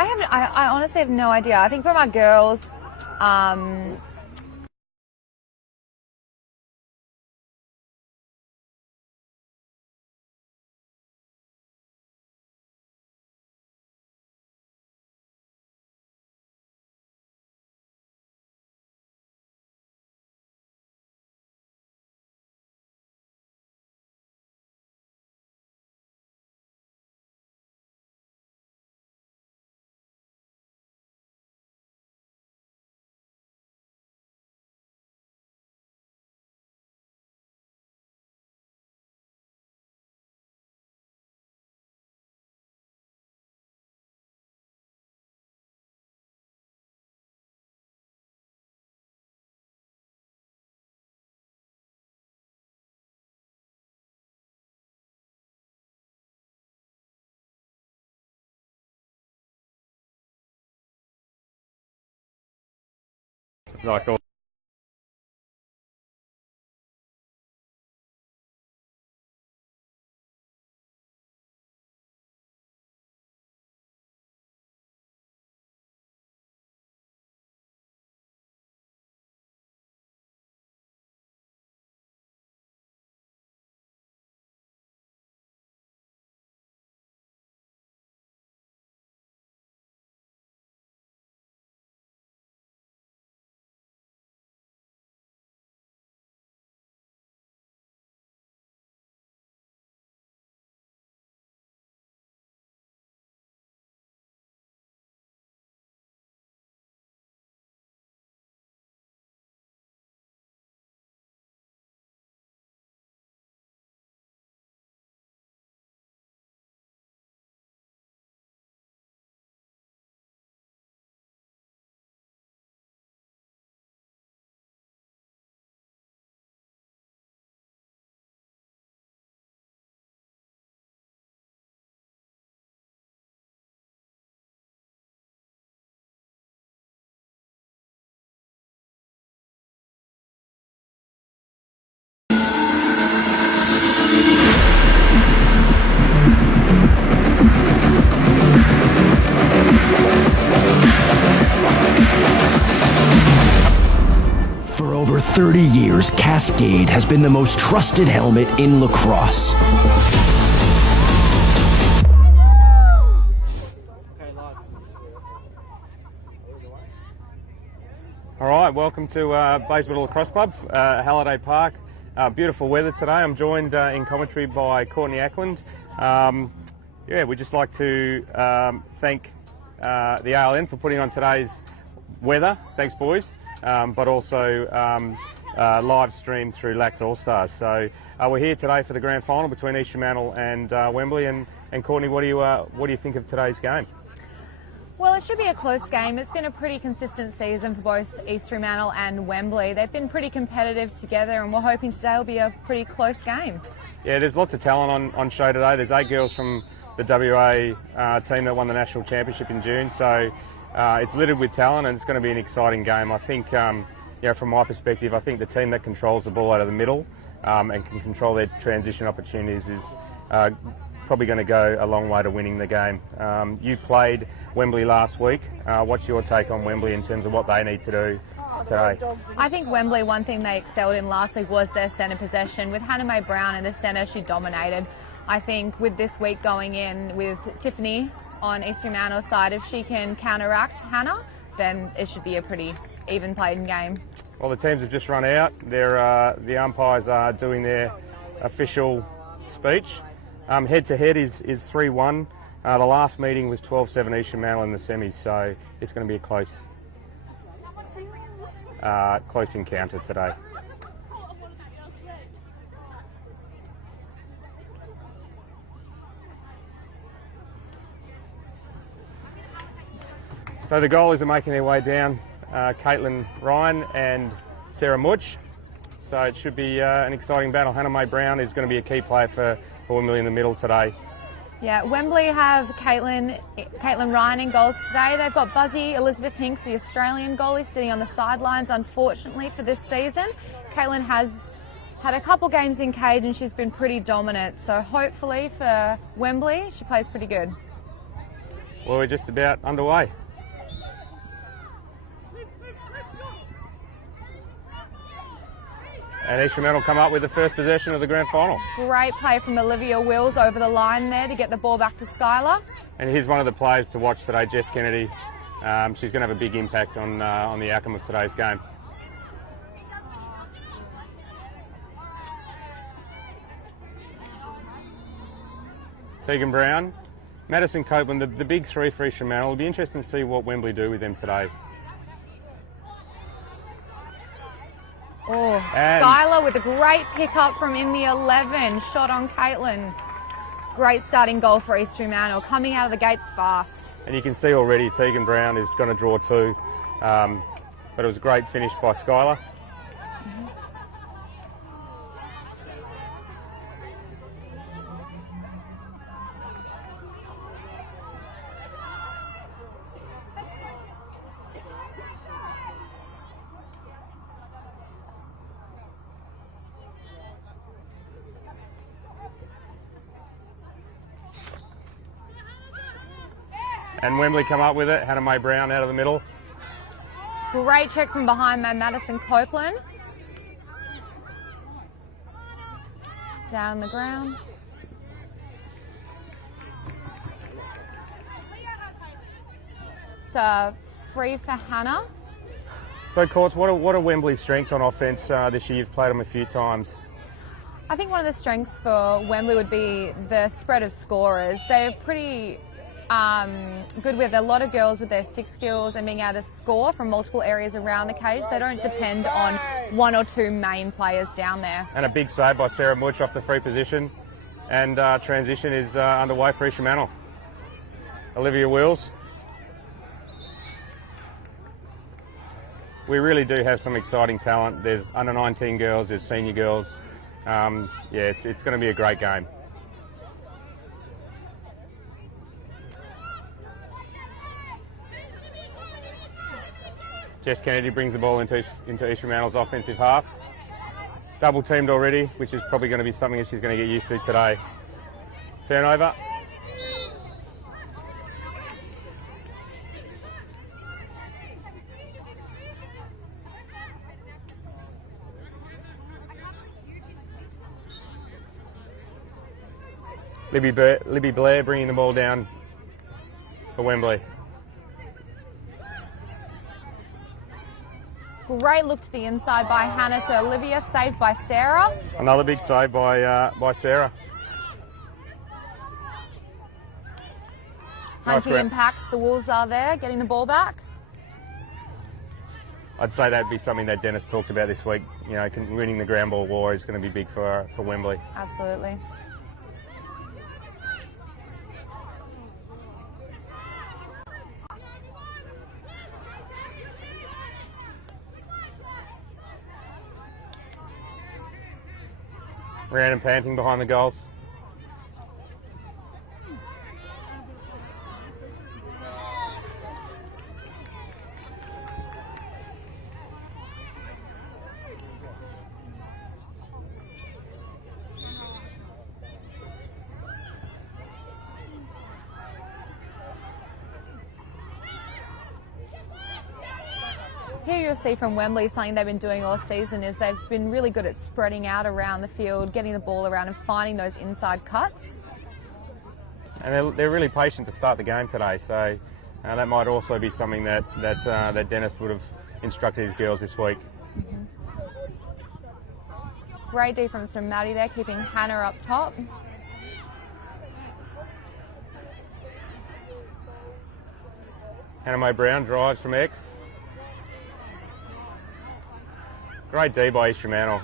I honestly have no idea. I think from our girls, like all. For over 30 years, Cascade has been the most trusted helmet in lacrosse. All right, welcome to Bayswater Lacrosse Club, Halliday Park. Beautiful weather today. I'm joined in commentary by Courtney Ackland. We'd just like to thank the ALN for putting on today's weather. Thanks, boys. But also live stream through LaxAllStars. So we're here today for the grand final between East Fremantle and Wembley. And Courtney, what do you think of today's game? well, it should be a close game. It's been a pretty consistent season for both East Fremantle and Wembley. They've been pretty competitive together, and we're hoping today will be a pretty close game. Yeah, there's lots of talent on show today. There's 8 girls from the WA team that won the national championship in June. So it's littered with talent, and it's going to be an exciting game. I think, from my perspective, I think the team that controls the ball out of the middle and can control their transition opportunities is probably going to go a long way to winning the game. You played Wembley last week. What's your take on Wembley in terms of what they need to do today? I think Wembley, one thing they excelled in last week was their centre possession. With Hannah Mae Brown in the centre, she dominated. I think with this week going in with Tiffany on East Fremantle's side, if she can counteract Hannah, then it should be a pretty even played game. Well, the teams have just run out. The umpires are doing their official speech. Head to head is 3-1. The last meeting was 12-7 East Fremantle in the semis, so it's going to be a close encounter today. So the goalies are making their way down, Caitlin Ryan and Sarah Mudge. So it should be an exciting battle. Hannah Mae Brown is going to be a key player for Wembley in the middle today. Yeah, Wembley have Caitlin Ryan in goals today. They've got Buzzy Elizabeth Hinks, the Australian goalie, sitting on the sidelines, unfortunately, for this season. Caitlin has had a couple games in cage and she's been pretty dominant. So hopefully for Wembley, she plays pretty good. Well, we're just about underway. And East Fremantle come up with the first possession of the grand final. Great play from Olivia Wills over the line there to get the ball back to Skylar. And here's one of the players to watch today, Jess Kennedy. She's going to have a big impact on the outcome of today's game. Tegan Brown, Madison Copeland, the big three for East Fremantle. It'll be interesting to see what Wembley do with them today. Oh, Skylar with a great pick up from in the 11. Shot on Caitlin. Great starting goal for East Fremantle. Coming out of the gates fast. And you can see already Tegan Brown is going to draw two. But it was a great finish by Skylar. And Wembley come up with it. Hannah May Brown out of the middle. Great check from behind by Madison Copeland. Down the ground. It's free for Hannah. So, Courts, what are Wembley's strengths on offence this year? You've played them a few times. I think one of the strengths for Wembley would be the spread of scorers. They're pretty good with a lot of girls with their stick skills and being able to score from multiple areas around the cage. They don't depend on one or two main players down there. And a big save by Sarah Much off the free position. And transition is underway for East Fremantle. Olivia Wills. We really do have some exciting talent. There's under 19 girls, there's senior girls. Yeah, it's going to be a great game. Jess Kennedy brings the ball into East Fremantle's offensive half. Double teamed already, which is probably going to be something that she's going to get used to today. Turnover. Libby Blair bringing the ball down for Wembley. Great look to the inside by Hannah to Olivia, saved by Sarah. Another big save by Sarah. Hunty impacts, the Wolves are there, getting the ball back. I'd say that'd be something that Dennis talked about this week. You know, winning the ground ball war is going to be big for Wembley. Absolutely. Rhiannon Panting behind the goals. Here you'll see from Wembley something they've been doing all season is they've been really good at spreading out around the field, getting the ball around and finding those inside cuts. And they're really patient to start the game today, so that might also be something that Dennis would have instructed his girls this week. Mm-hmm. Great defense from Maddie there, keeping Hannah up top. Hannah May Brown drives from X. Great D by East Fremantle.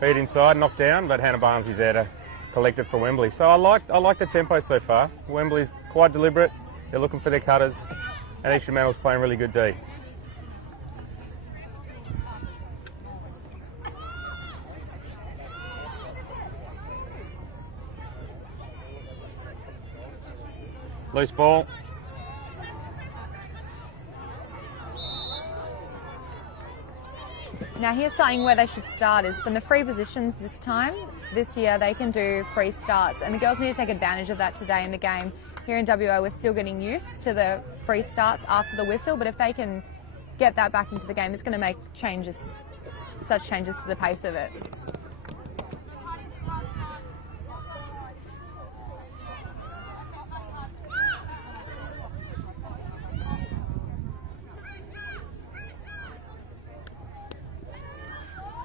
Feed inside, knocked down, but Hannah Barnes is there to collect it for Wembley. So I like the tempo so far. Wembley's quite deliberate. They're looking for their cutters, and East Fremantle's playing really good D. Loose ball. Now here's something where they should start is from the free positions this year they can do free starts, and the girls need to take advantage of that today in the game. Here in WA we're still getting used to the free starts after the whistle, but if they can get that back into the game, it's going to make such changes to the pace of it.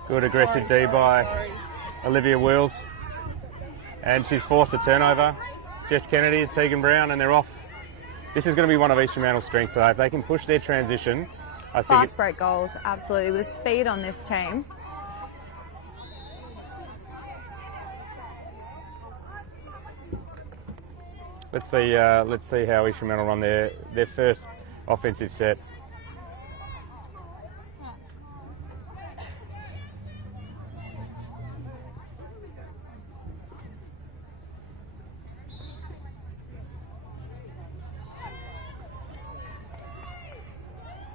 Good aggressive D by Olivia Wheels. And she's forced a turnover. Jess Kennedy and Tegan Brown, and they're off. This is going to be one of East Fremantle's strengths today. If they can push their transition, I think... Fast break goals, absolutely, with speed on this team. Let's see how East Fremantle run their first offensive set.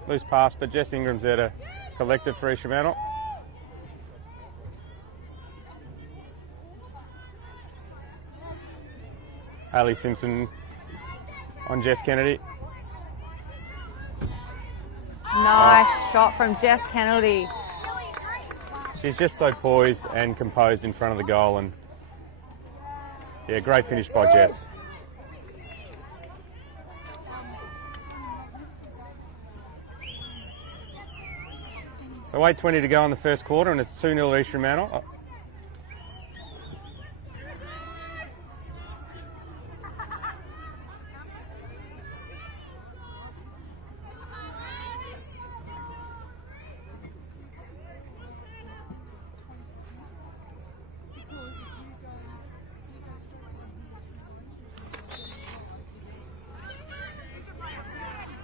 Loose pass, but Jess Ingram's there to collect it for East Fremantle. Hayley Simpson on Jess Kennedy. Nice shot from Jess Kennedy. She's just so poised and composed in front of the goal, and yeah, great finish by Jess. So 8:20 to go in the first quarter, and it's 2-0 East Fremantle.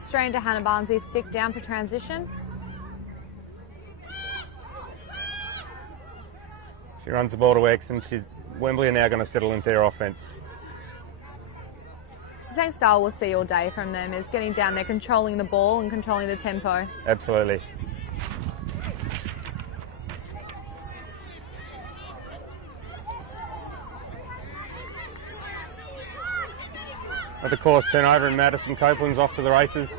Straight into Hannah Barnsley, stick down for transition. She runs the ball to X, and Wembley are now going to settle into their offence. It's the same style we'll see all day from them, is getting down there, controlling the ball and controlling the tempo. Absolutely. At the course turnover, and Madison Copeland's off to the races.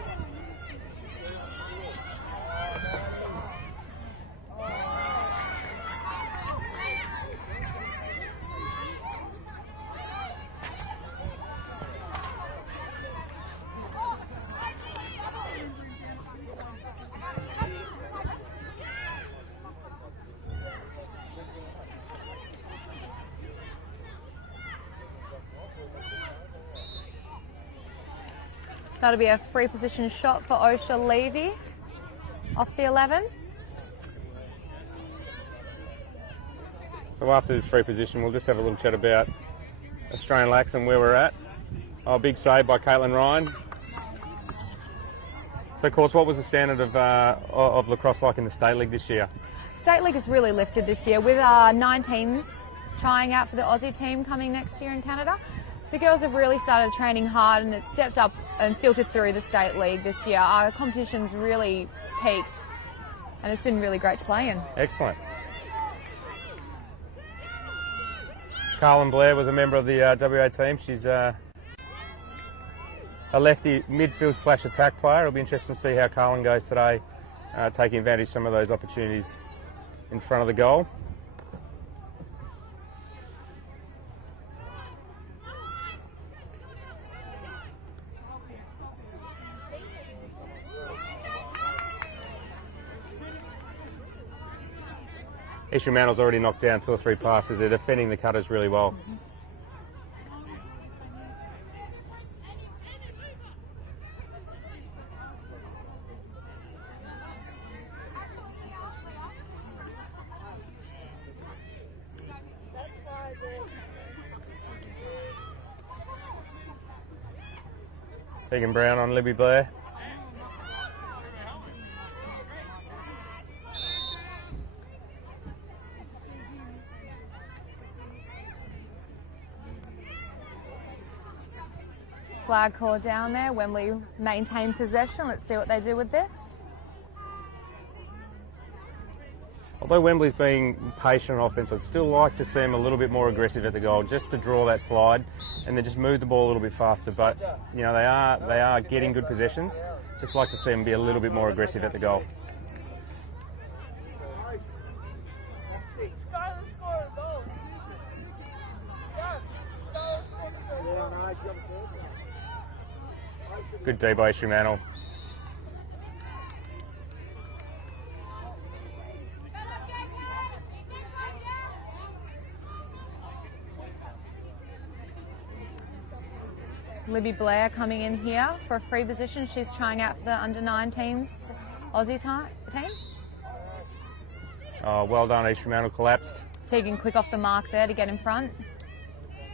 That'll be a free position shot for Osha Levy off the 11. So after this free position, we'll just have a little chat about Australian Lax and where we're at. Oh, big save by Caitlin Ryan. So, of course, what was the standard of lacrosse like in the State League this year? State League has really lifted this year with our 19s trying out for the Aussie team coming next year in Canada. The girls have really started training hard, and it's stepped up and filtered through the State League this year. Our competition's really peaked, and it's been really great to play in. Excellent. Carlin Blair was a member of the WA team. She's a lefty midfield / attack player. It'll be interesting to see how Carlin goes today, taking advantage of some of those opportunities in front of the goal. East Fremantle's already knocked down 2 or 3 passes. They're defending the cutters really well. Tegan Brown on Libby Blair. Flag call down there. Wembley maintain possession. Let's see what they do with this. although Wembley's being patient on offence, I'd still like to see them a little bit more aggressive at the goal, just to draw that slide and then just move the ball a little bit faster. But you know, they are getting good possessions. Just like to see them be a little bit more aggressive at the goal. Good D by Fremantle. Libby Blair coming in here for a free position. She's trying out for the under-19s Aussie team. Oh, well done, East Fremantle collapsed. Tegan quick off the mark there to get in front.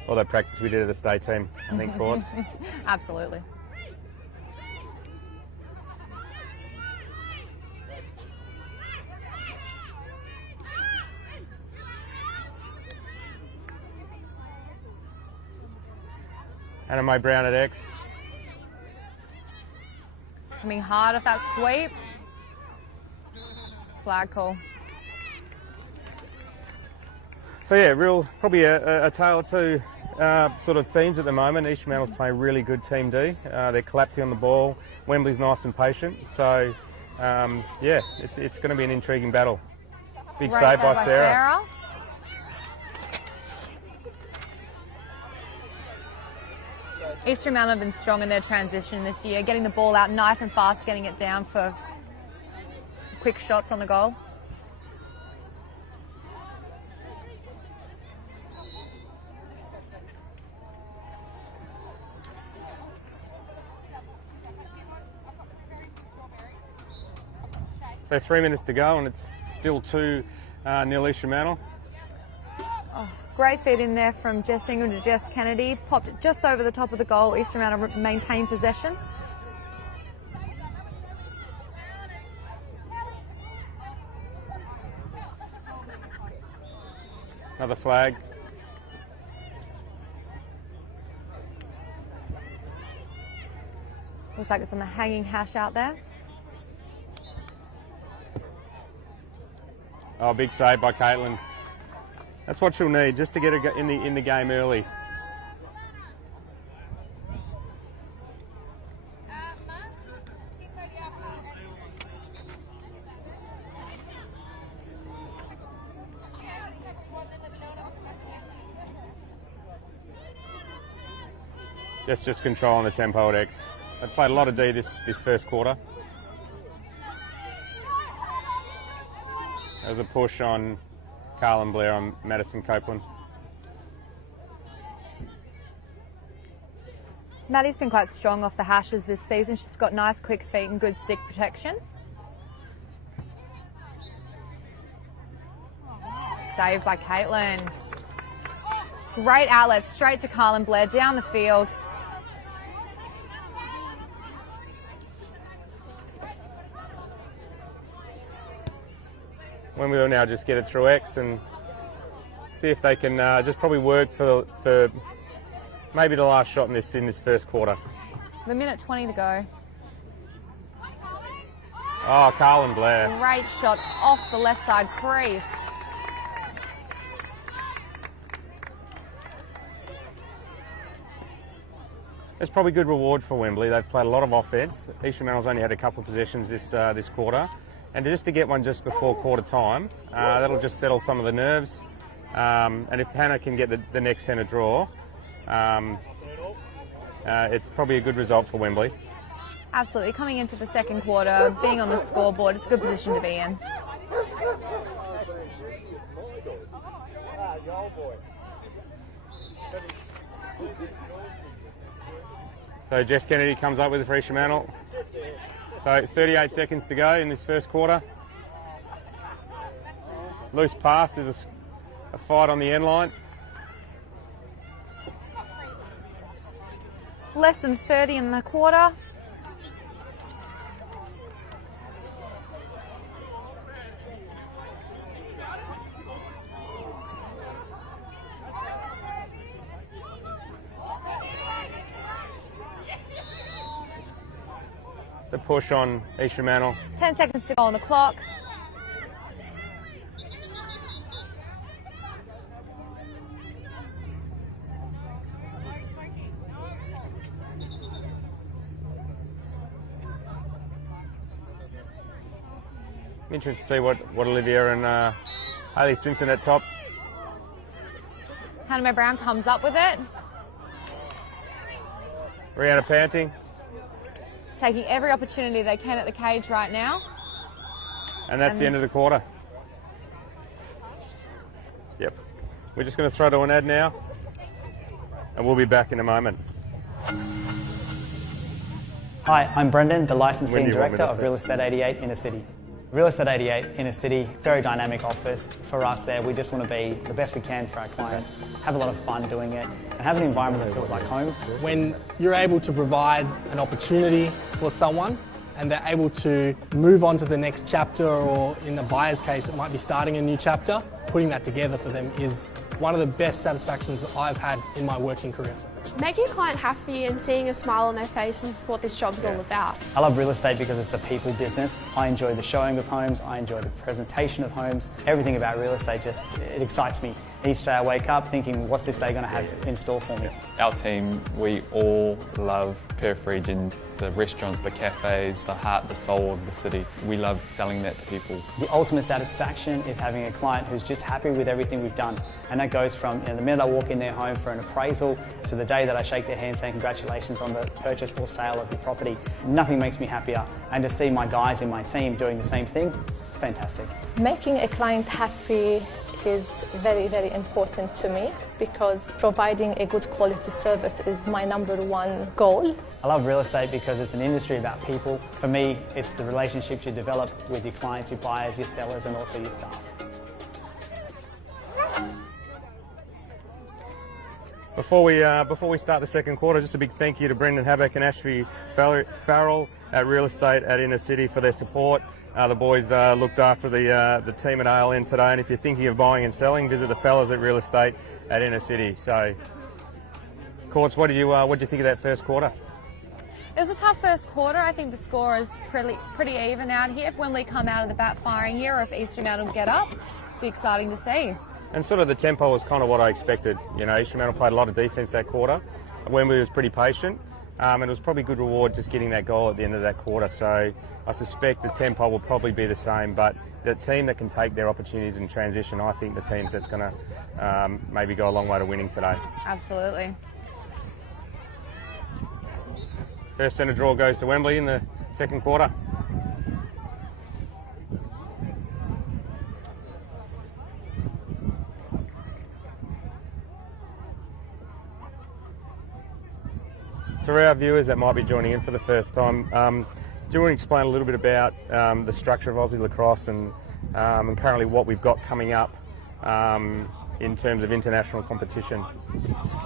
All that practice we did at the state team, I think, courts. Absolutely. Hannah May Brown at X. Coming hard off that sweep. Flag call. So yeah, probably a tale of two sort of themes at the moment. East Fremantle's playing really good team D. They're collapsing on the ball. Wembley's nice and patient. So yeah, it's going to be an intriguing battle. Big save by Sarah. East Fremantle have been strong in their transition this year, getting the ball out nice and fast, getting it down for quick shots on the goal. So 3 minutes to go and it's still 2-0 East Fremantle. Oh, great feed in there from Jess Ingram to Jess Kennedy. Popped it just over the top of the goal. East Fremantle maintained possession. Another flag. Looks like it's on the hanging hash out there. Oh, big save by Caitlin. That's what she'll need, just to get her in the game early. Just controlling the tempo at X. They've played a lot of D this first quarter. There was a push on Carlin Blair on Madison Copeland. Maddie's been quite strong off the hashes this season. She's got nice quick feet and good stick protection. Saved by Caitlin. Great outlet straight to Carlin Blair down the field. When we will now just get it through X and see if they can just probably work for maybe the last shot in this first quarter. A minute 20 to go. Oh, Carlin Blair. Great shot off the left side crease. It's probably good reward for Wembley. They've played a lot of offence. East Fremantle's only had a couple of possessions this quarter. And just to get one just before quarter time, that'll just settle some of the nerves. And if Hannah can get the next centre draw, it's probably a good result for Wembley. Absolutely. Coming into the second quarter, being on the scoreboard, it's a good position to be in. So Jess Kennedy comes up with a free Fremantle. So 38 seconds to go in this first quarter. Loose pass, there's a fight on the end line. Less than 30 in the quarter. The push on East Fremantle. 10 seconds to go on the clock. Interested to see what Olivia and Hayley Simpson at top. Hannah Mae Brown comes up with it. Rihanna Panting. Taking every opportunity they can at the cage right now. And that's the end of the quarter. Yep. We're just going to throw to an ad now, and we'll be back in a moment. Hi, I'm Brendan, the Licensing When do you want me Director to of Real Estate 88 Inner City. Real Estate 88 Inner City, very dynamic office. For us there, we just want to be the best we can for our clients, have a lot of fun doing it, and have an environment that feels like home. When you're able to provide an opportunity for someone and they're able to move on to the next chapter, or in the buyer's case, it might be starting a new chapter, putting that together for them is one of the best satisfactions I've had in my working career. Making a client happy and seeing a smile on their face is what this job is all about. I love real estate because it's a people business. I enjoy the showing of homes, I enjoy the presentation of homes. Everything about real estate it excites me. Each day I wake up thinking, what's this day going to have in store for me? Our team, we all love Perth region, the restaurants, the cafes, the heart, the soul of the city. We love selling that to people. The ultimate satisfaction is having a client who's just happy with everything we've done. And that goes from the minute I walk in their home for an appraisal to the day that I shake their hand saying congratulations on the purchase or sale of your property. Nothing makes me happier. And to see my guys in my team doing the same thing, it's fantastic. Making a client happy is very, very important to me because providing a good quality service is my #1 goal. I love real estate because it's an industry about people. For me, it's the relationships you develop with your clients, your buyers, your sellers, and also your staff. Before we start the second quarter, just a big thank you to Brendan Habak and Ashley Farrell at Real Estate at Inner City for their support. The boys looked after the team at ALN today, and if you're thinking of buying and selling, visit the fellas at Real Estate at Inner City. So, Courts, what did you think of that first quarter? It was a tough first quarter. I think the score is pretty even out here. If Wembley come out of the bat firing here, or if East Fremantle get up, it'll be exciting to see. And sort of the tempo was kind of what I expected. You know, East Fremantle played a lot of defence that quarter. Wembley was pretty patient. And it was probably good reward just getting that goal at the end of that quarter. So I suspect the tempo will probably be the same, but the team that can take their opportunities in transition, I think the teams that's going to maybe go a long way to winning today. Absolutely. First centre draw goes to Wembley in the second quarter. So for our viewers that might be joining in for the first time, do you want to explain a little bit about the structure of Aussie Lacrosse and currently what we've got coming up in terms of international competition?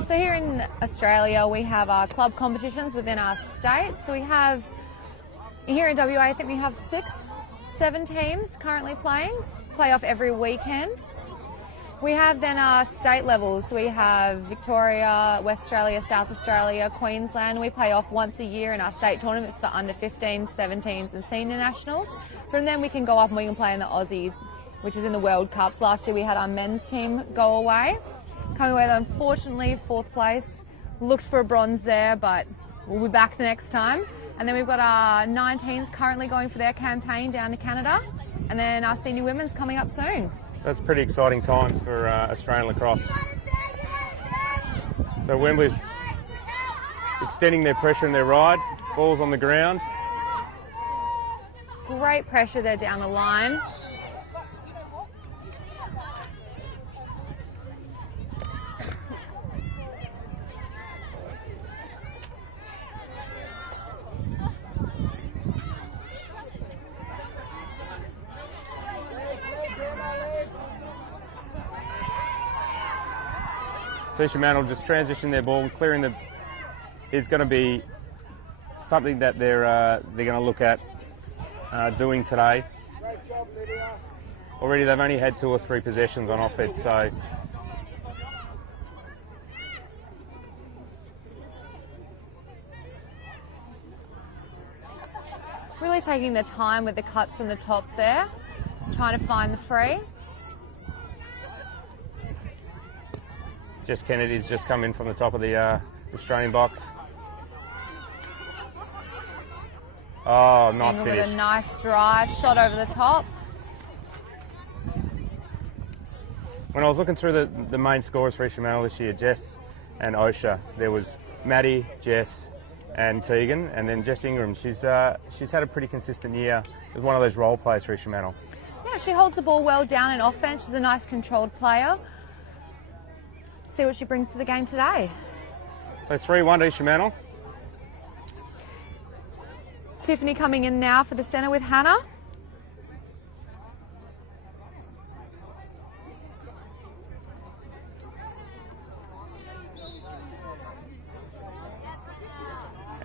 So here in Australia, we have our club competitions within our state. So we have, here in WA, I think we have 6-7 teams currently playing, play off every weekend. We have then our state levels. We have Victoria, West Australia, South Australia, Queensland. We play off once a year in our state tournaments for under 15s, 17s and senior nationals. From then we can go up and we can play in the Aussie, which is in the World Cups. Last year we had our men's team go away. Coming away, unfortunately, 4th place. Looked for a bronze there, but we'll be back the next time. And then we've got our 19s currently going for their campaign down to Canada. And then our senior women's coming up soon. So it's pretty exciting times for Australian lacrosse. So Wembley's extending their pressure in their ride. Ball's on the ground. Great pressure there down the line. So Fremantle just transition their ball, clearing the is going to be something that they're going to look at doing today. Already they've only had 2 or 3 possessions on offense, so Really taking the time with the cuts from the top there, trying to find the free. Jess Kennedy's just come in from the top of the Australian box. Oh, nice Engel finish. with a nice drive, shot over the top. When I was looking through the main scorers for Fremantle this year, Jess and Osha, there was Maddie, Jess and Tegan, and then Jess Ingram. She's had a pretty consistent year as one of those role players for Fremantle. Yeah, she holds the ball well down in offense. She's a nice controlled player. See what she brings to the game today. So 3-1 to Fremantle. Tiffany coming in now for the centre with Hannah.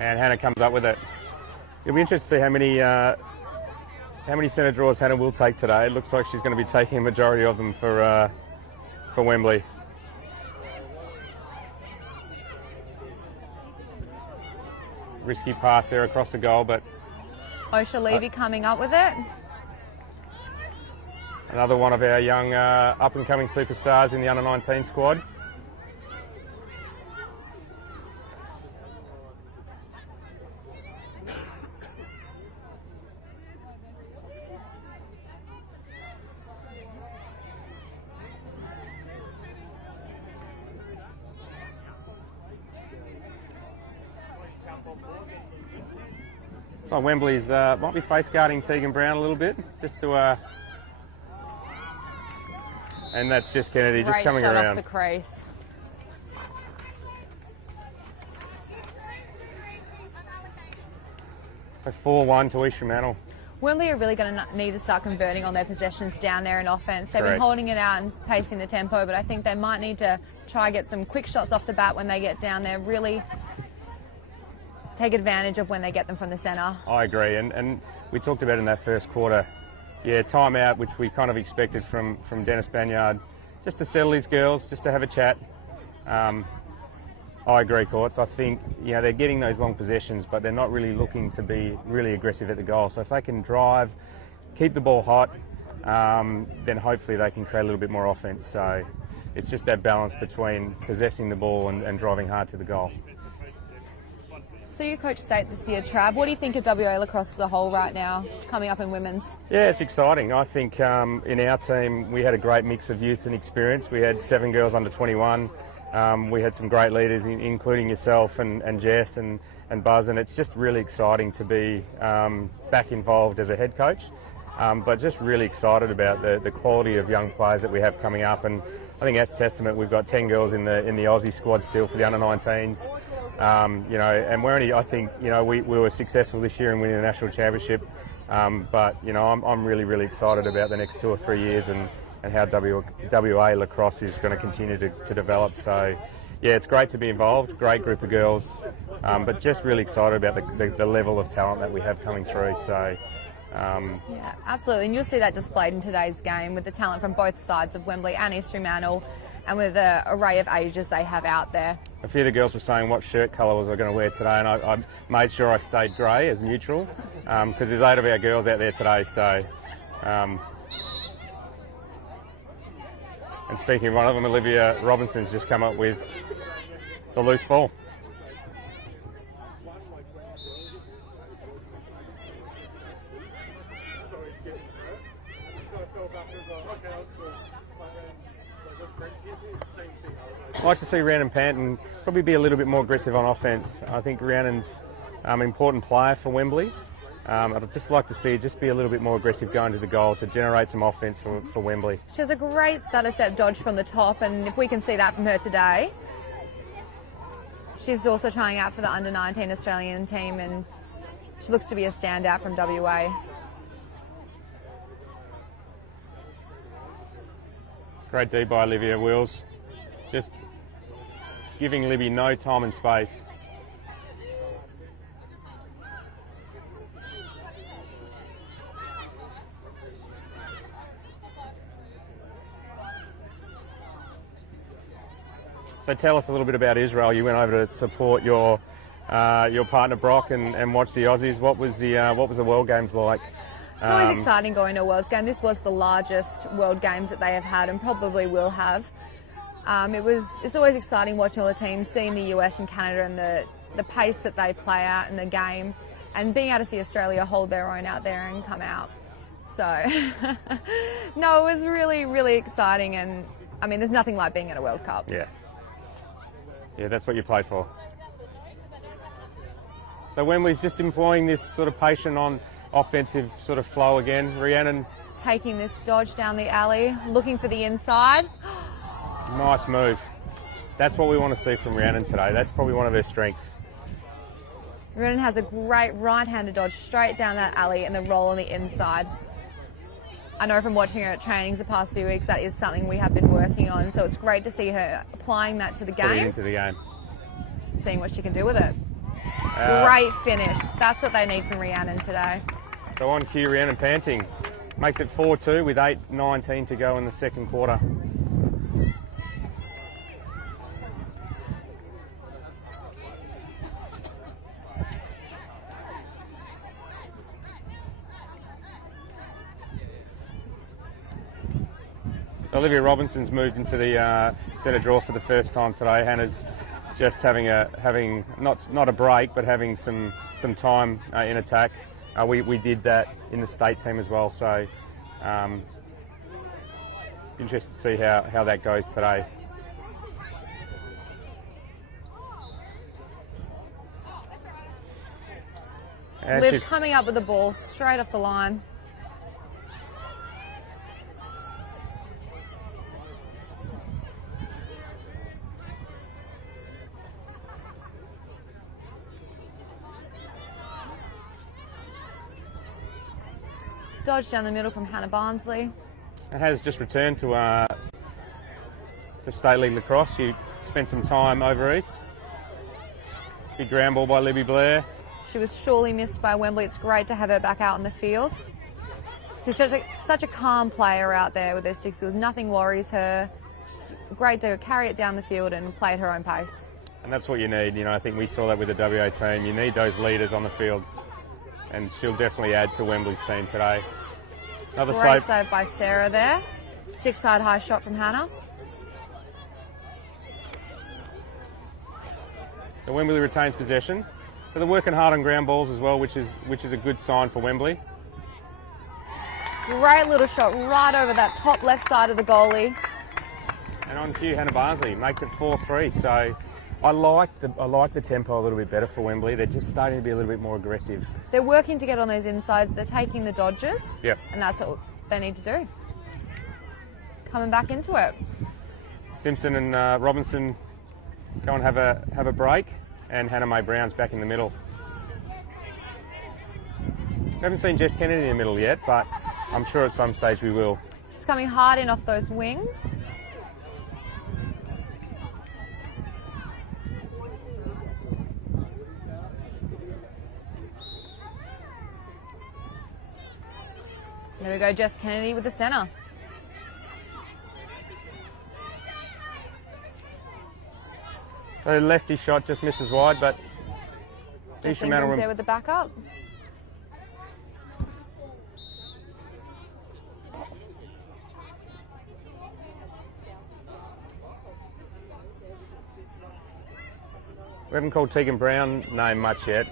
And Hannah comes up with it. It'll be interesting to see how many centre draws Hannah will take today. It looks like she's going to be taking a majority of them for Wembley. Risky pass there across the goal, but Osha Levy coming up with it. another one of our young up-and-coming superstars in the under-19 squad. So Wembley's might be face guarding Tegan Brown a little bit, just to, and that's just Kennedy just coming shot around. Off the crease. So 4-1 to East Fremantle. Wembley are really going to need to start converting on their possessions down there in offence. They've been Correct. holding it out and pacing the tempo, but I think they might need to try get some quick shots off the bat when they get down there. Really take advantage of when they get them from the centre. I agree, and we talked about in that first quarter, yeah, timeout, which we kind of expected from Dennis Banyard, just to settle his girls, just to have a chat. I agree, Courts. I think they're getting those long possessions, but they're not really looking to be really aggressive at the goal. So if they can drive, keep the ball hot, then hopefully they can create a little bit more offence. So it's just that balance between possessing the ball and driving hard to the goal. So you coach state this year, Trav. What do you think of WA Lacrosse as a whole right now, coming up in women's? Yeah, it's exciting. I think in our team we had a great mix of youth and experience. We had 7 girls under 21. We had some great leaders, including yourself and Jess and Buzz, and it's just really exciting to be back involved as a head coach. But just really excited about the quality of young players that we have coming up, and I think that's testament. We've got 10 girls in the Aussie squad still for the under-19s. And we're only, I think, we were successful this year in winning the national championship. But I'm really excited about the next 2 or 3 years and how WA Lacrosse is going to continue to develop. So, yeah, it's great to be involved. Great group of girls, but just really excited about the level of talent that we have coming through. So. Yeah, absolutely, and you'll see that displayed in today's game with the talent from both sides of Wembley and East Fremantle, and with the array of ages they have out there. A few of the girls were saying what shirt colour was I going to wear today, and I made sure I stayed grey as neutral, because there's 8 of our girls out there today. So, and speaking of one of them, Olivia Robinson's just come up with the loose ball. I'd like to see Rhiannon Panton probably be a little bit more aggressive on offence. I think Rhiannon's an important player for Wembley. I'd just like to see her just be a little bit more aggressive going to the goal to generate some offence for Wembley. She has a great stutter step dodge from the top, and if we can see that from her today. She's also trying out for the under-19 Australian team, and she looks to be a standout from WA. Great D by Olivia Wills. Just giving Libby no time and space. So tell us a little bit about Israel. You went over to support your partner Brock and watch the Aussies. What was the World Games like? It's always exciting going to a World's Game. This was the largest World Games that they have had and probably will have. It's always exciting watching all the teams, seeing the US and Canada and the pace that they play out in the game, and being able to see Australia hold their own out there and come out. So, no, it was really exciting, and I mean, there's nothing like being at a World Cup. Yeah. Yeah, that's what you play for. So Wembley's just employing this sort of patient on offensive sort of flow again. Rhiannon. Taking this dodge down the alley, looking for the inside. Nice move. That's what we want to see from Rhiannon today. That's probably one of her strengths. Rhiannon has a great right-handed dodge straight down that alley and the roll on the inside. I know from watching her at trainings the past few weeks that is something we have been working on, so it's great to see her applying that to the Putting it game, into the game. seeing what she can do with it. Great finish. That's what they need from Rhiannon today. So on cue, Rhiannon panting. Makes it 4-2 with 8:19 to go in the second quarter. So Olivia Robinson's moved into the centre draw for the first time today. Hannah's just having not a break, but having some time in attack. We did that in the state team as well, so interested to see how that goes today. And Liv coming up with the ball straight off the line. Dodge down the middle from Hannah Barnsley. It has just returned to State League Lacrosse. She spent some time over east. Big ground ball by Libby Blair. She was surely missed by Wembley. It's great to have her back out in the field. She's such a calm player out there with her 6 skills. Nothing worries her. She's great to carry it down the field and play at her own pace. And that's what you need. You know, I think we saw that with the WA team. You need those leaders on the field. And she'll definitely add to Wembley's team today. Another Great save by Sarah there. Stick-side high shot from Hannah. So Wembley retains possession. So they're working hard on ground balls as well, which is a good sign for Wembley. Great little shot right over that top left side of the goalie. And on cue, Hannah Barnsley makes it 4-3. So I like the tempo a little bit better for Wembley. They're just starting to be a little bit more aggressive. They're working to get on those insides. They're taking the dodges. Yep. And that's what they need to do. Coming back into it. Simpson and Robinson go and have a break, and Hannah Mae Brown's back in the middle. We haven't seen Jess Kennedy in the middle yet, but I'm sure at some stage we will. She's coming hard in off those wings. There we go, Jess Kennedy with the centre. So lefty shot just misses wide, but Jess Ingram's there with the backup. We haven't called Tegan Brown name much yet.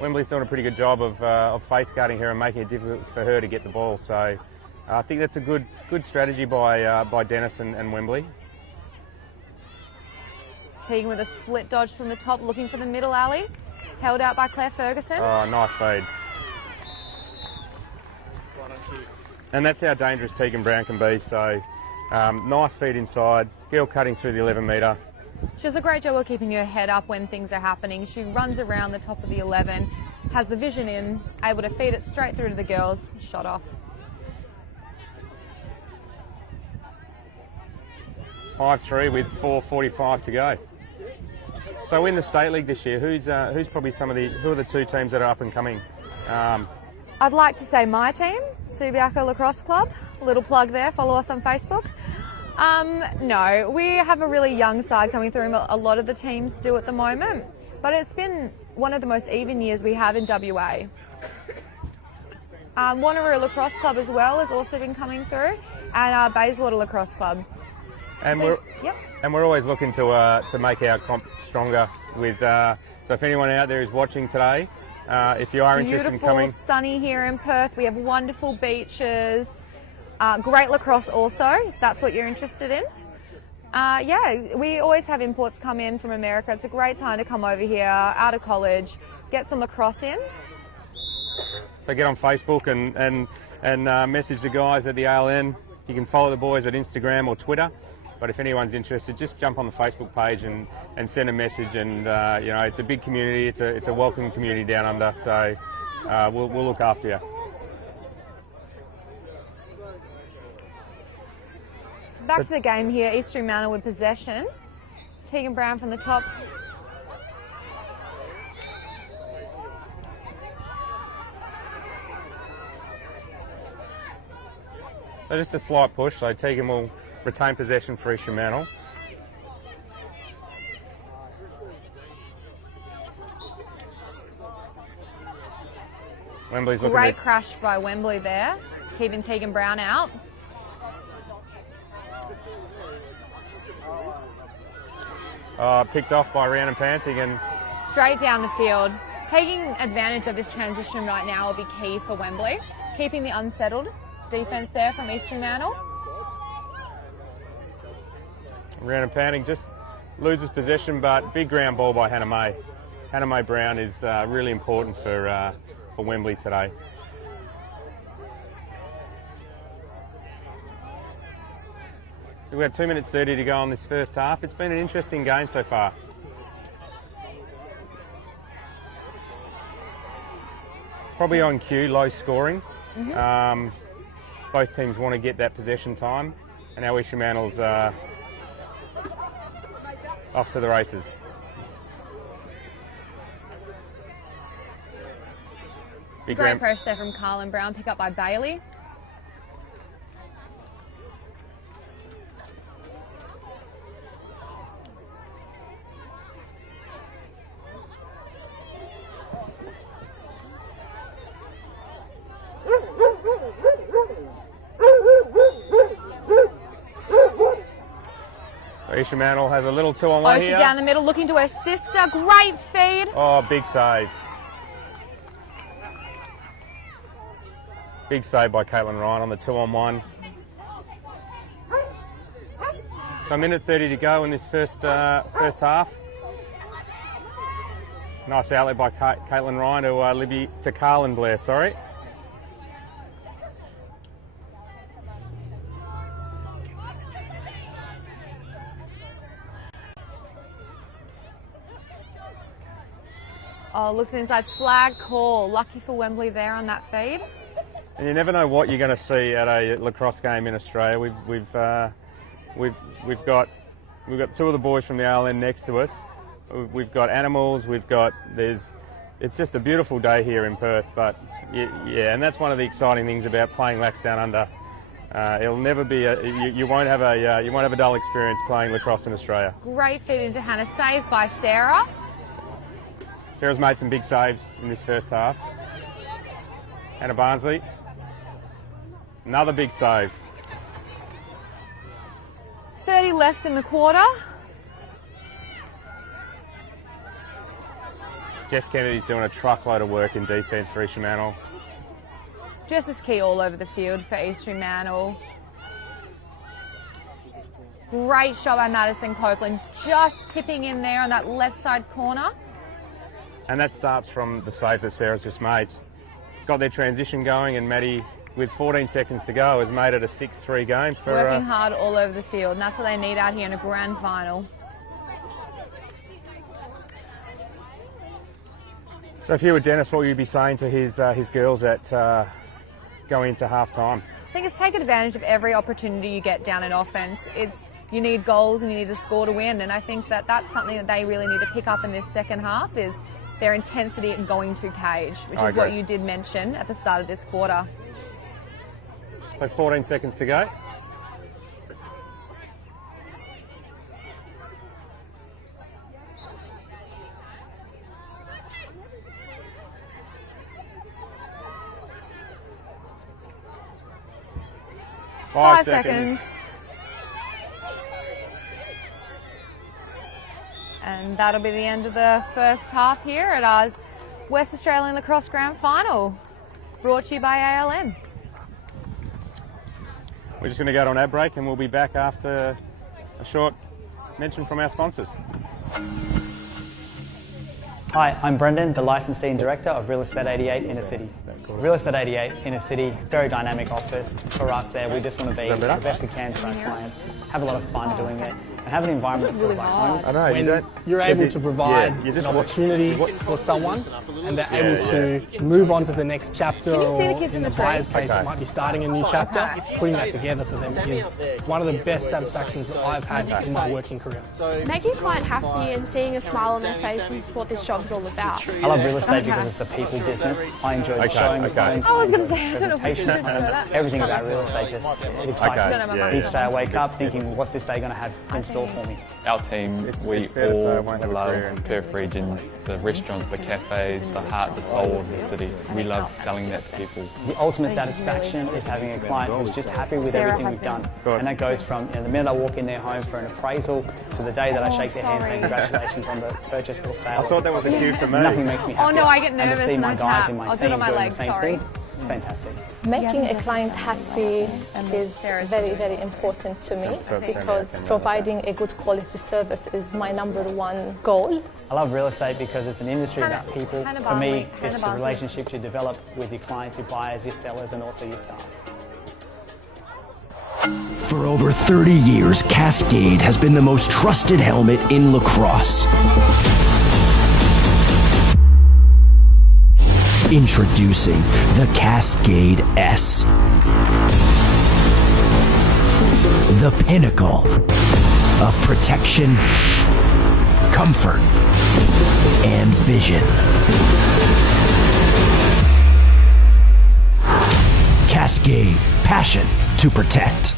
Wembley's doing a pretty good job of face guarding her and making it difficult for her to get the ball. So I think that's a good strategy by Dennis and Wembley. Tegan with a split dodge from the top, looking for the middle alley. Held out by Claire Ferguson. Oh, nice feed. And that's how dangerous Tegan Brown can be. So nice feed inside. Girl cutting through the 11 metre. She does a great job of keeping her head up when things are happening. She runs around the top of the 11, has the vision in, able to feed it straight through to the girls. Shot off. 5-3 with 4:45 to go. So in the State League this year, who's probably who are the two teams that are up and coming? I'd like to say my team, Subiaco Lacrosse Club. A little plug there. Follow us on Facebook. No, we have a really young side coming through. A lot of the teams do at the moment, but it's been one of the most even years we have in WA. Wanneroo Lacrosse Club as well has also been coming through, and Bayswater Lacrosse Club. And we're always looking to make our comp stronger. With so if anyone out there is watching today, if you are interested in coming, beautiful, sunny here in Perth. We have wonderful beaches. Great lacrosse also, if that's what you're interested in. Yeah, we always have imports come in from America. It's a great time to come over here, out of college, get some lacrosse in. So get on Facebook and message the guys at the ALN. You can follow the boys at Instagram or Twitter. But if anyone's interested, just jump on the Facebook page and send a message. And you know, it's a big community. It's a welcoming community down under. So we'll look after you. So back to the game here. East Fremantle with possession. Tegan Brown from the top. So just a slight push. So Tegan will retain possession for East Fremantle. Wembley's looking Great crash by Wembley there, keeping Tegan Brown out. picked off by Rhiannon Panting and Straight down the field. Taking advantage of this transition right now will be key for Wembley. Keeping the unsettled defence there from East Fremantle. Rhiannon Panting just loses possession, but big ground ball by Hannah May. Hannah May Brown is really important for Wembley today. We've got 2 minutes 30 to go on this first half. It's been an interesting game so far. Probably on cue, low scoring. Both teams want to get that possession time, and now East Fremantle's off to the races. Great press there from Carlin Brown, pick up by Bailey. So East Fremantle has a little 2-on-1 here. She's down the middle, looking to her sister. Great feed. Oh, big save. Big save by Caitlin Ryan on the 2-on-1. So a minute 30 to go in this first half. Nice outlet by Caitlin Ryan to Carlin Blair, sorry. Oh, looks inside, flag call. Lucky for Wembley there on that feed. And you never know what you're going to see at a lacrosse game in Australia. We've got two of the boys from the ALN next to us. We've got animals. It's just a beautiful day here in Perth. But yeah, and that's one of the exciting things about playing Lax Down Under. It'll never be you won't have a dull experience playing lacrosse in Australia. Great feed into Hannah, saved by Sarah. Sarah's made some big saves in this first half. Hannah Barnsley, another big save. 30 left in the quarter. Jess Kennedy's doing a truckload of work in defence for East Fremantle. Jess is key all over the field for East Fremantle. Great shot by Madison Copeland, just tipping in there on that left side corner. And that starts from the saves that Sarah's just made. Got their transition going, and Maddie, with 14 seconds to go, has made it a 6-3 game. Working hard all over the field, and that's what they need out here in a grand final. So if you were Dennis, what would you be saying to his girls at going into half-time? I think it's taking advantage of every opportunity you get down in offence. You need goals and you need to score to win, and I think that's something that they really need to pick up in this second half is their intensity at going to cage, which is what you did mention at the start of this quarter. So 14 seconds to go. Five seconds. And that'll be the end of the first half here at our West Australian Lacrosse Grand Final, brought to you by ALN. We're just going to go to an ad break and we'll be back after a short mention from our sponsors. Hi, I'm Brendan, the Licensee and Director of Real Estate 88 Inner City. Real Estate 88 Inner City, very dynamic office. For us there, we just want to be the best we can for our clients, have a lot of fun doing it, and have an environment that feels like home. I know, When you're able to provide an opportunity for someone and they're able to move on to the next chapter, or in the buyer's case it might be starting a new chapter, putting that together for them is one of the best satisfactions that I've had in my working career. Making a client happy and seeing a smile on their face is what this job is all about. I love real estate because it's a people business. I enjoy the showing of homes, I was going to the say, I don't know if we presentation should of do homes, that. everything about real estate just it excites me. Each day I wake up thinking, what's this day going to have in store for me? Our team, we fair to say I all won't have a career in love Perth region, the restaurants, the cafes, the heart, the soul of the city. We love selling that to people. The ultimate satisfaction is having a client who's just happy with everything we've done. And that goes from the minute I walk in their home for an appraisal to the day that I shake their hand saying congratulations on the purchase or sale. I thought that was a cue for me. Nothing makes me happier. Oh no, I get And nervous to see and my I guys tap. in my I'll do team it on my doing the legs, same sorry. thing, it's fantastic. Making a client happy is very, very important to me because providing a good quality service is my #1 goal. I love real estate because it's an industry about people. For me, it's the Barnsley. relationships you develop with your clients, your buyers, your sellers, and also your staff. For over 30 years, Cascade has been the most trusted helmet in lacrosse. Introducing the Cascade S. The pinnacle of protection, comfort, and vision. Cascade, passion to protect.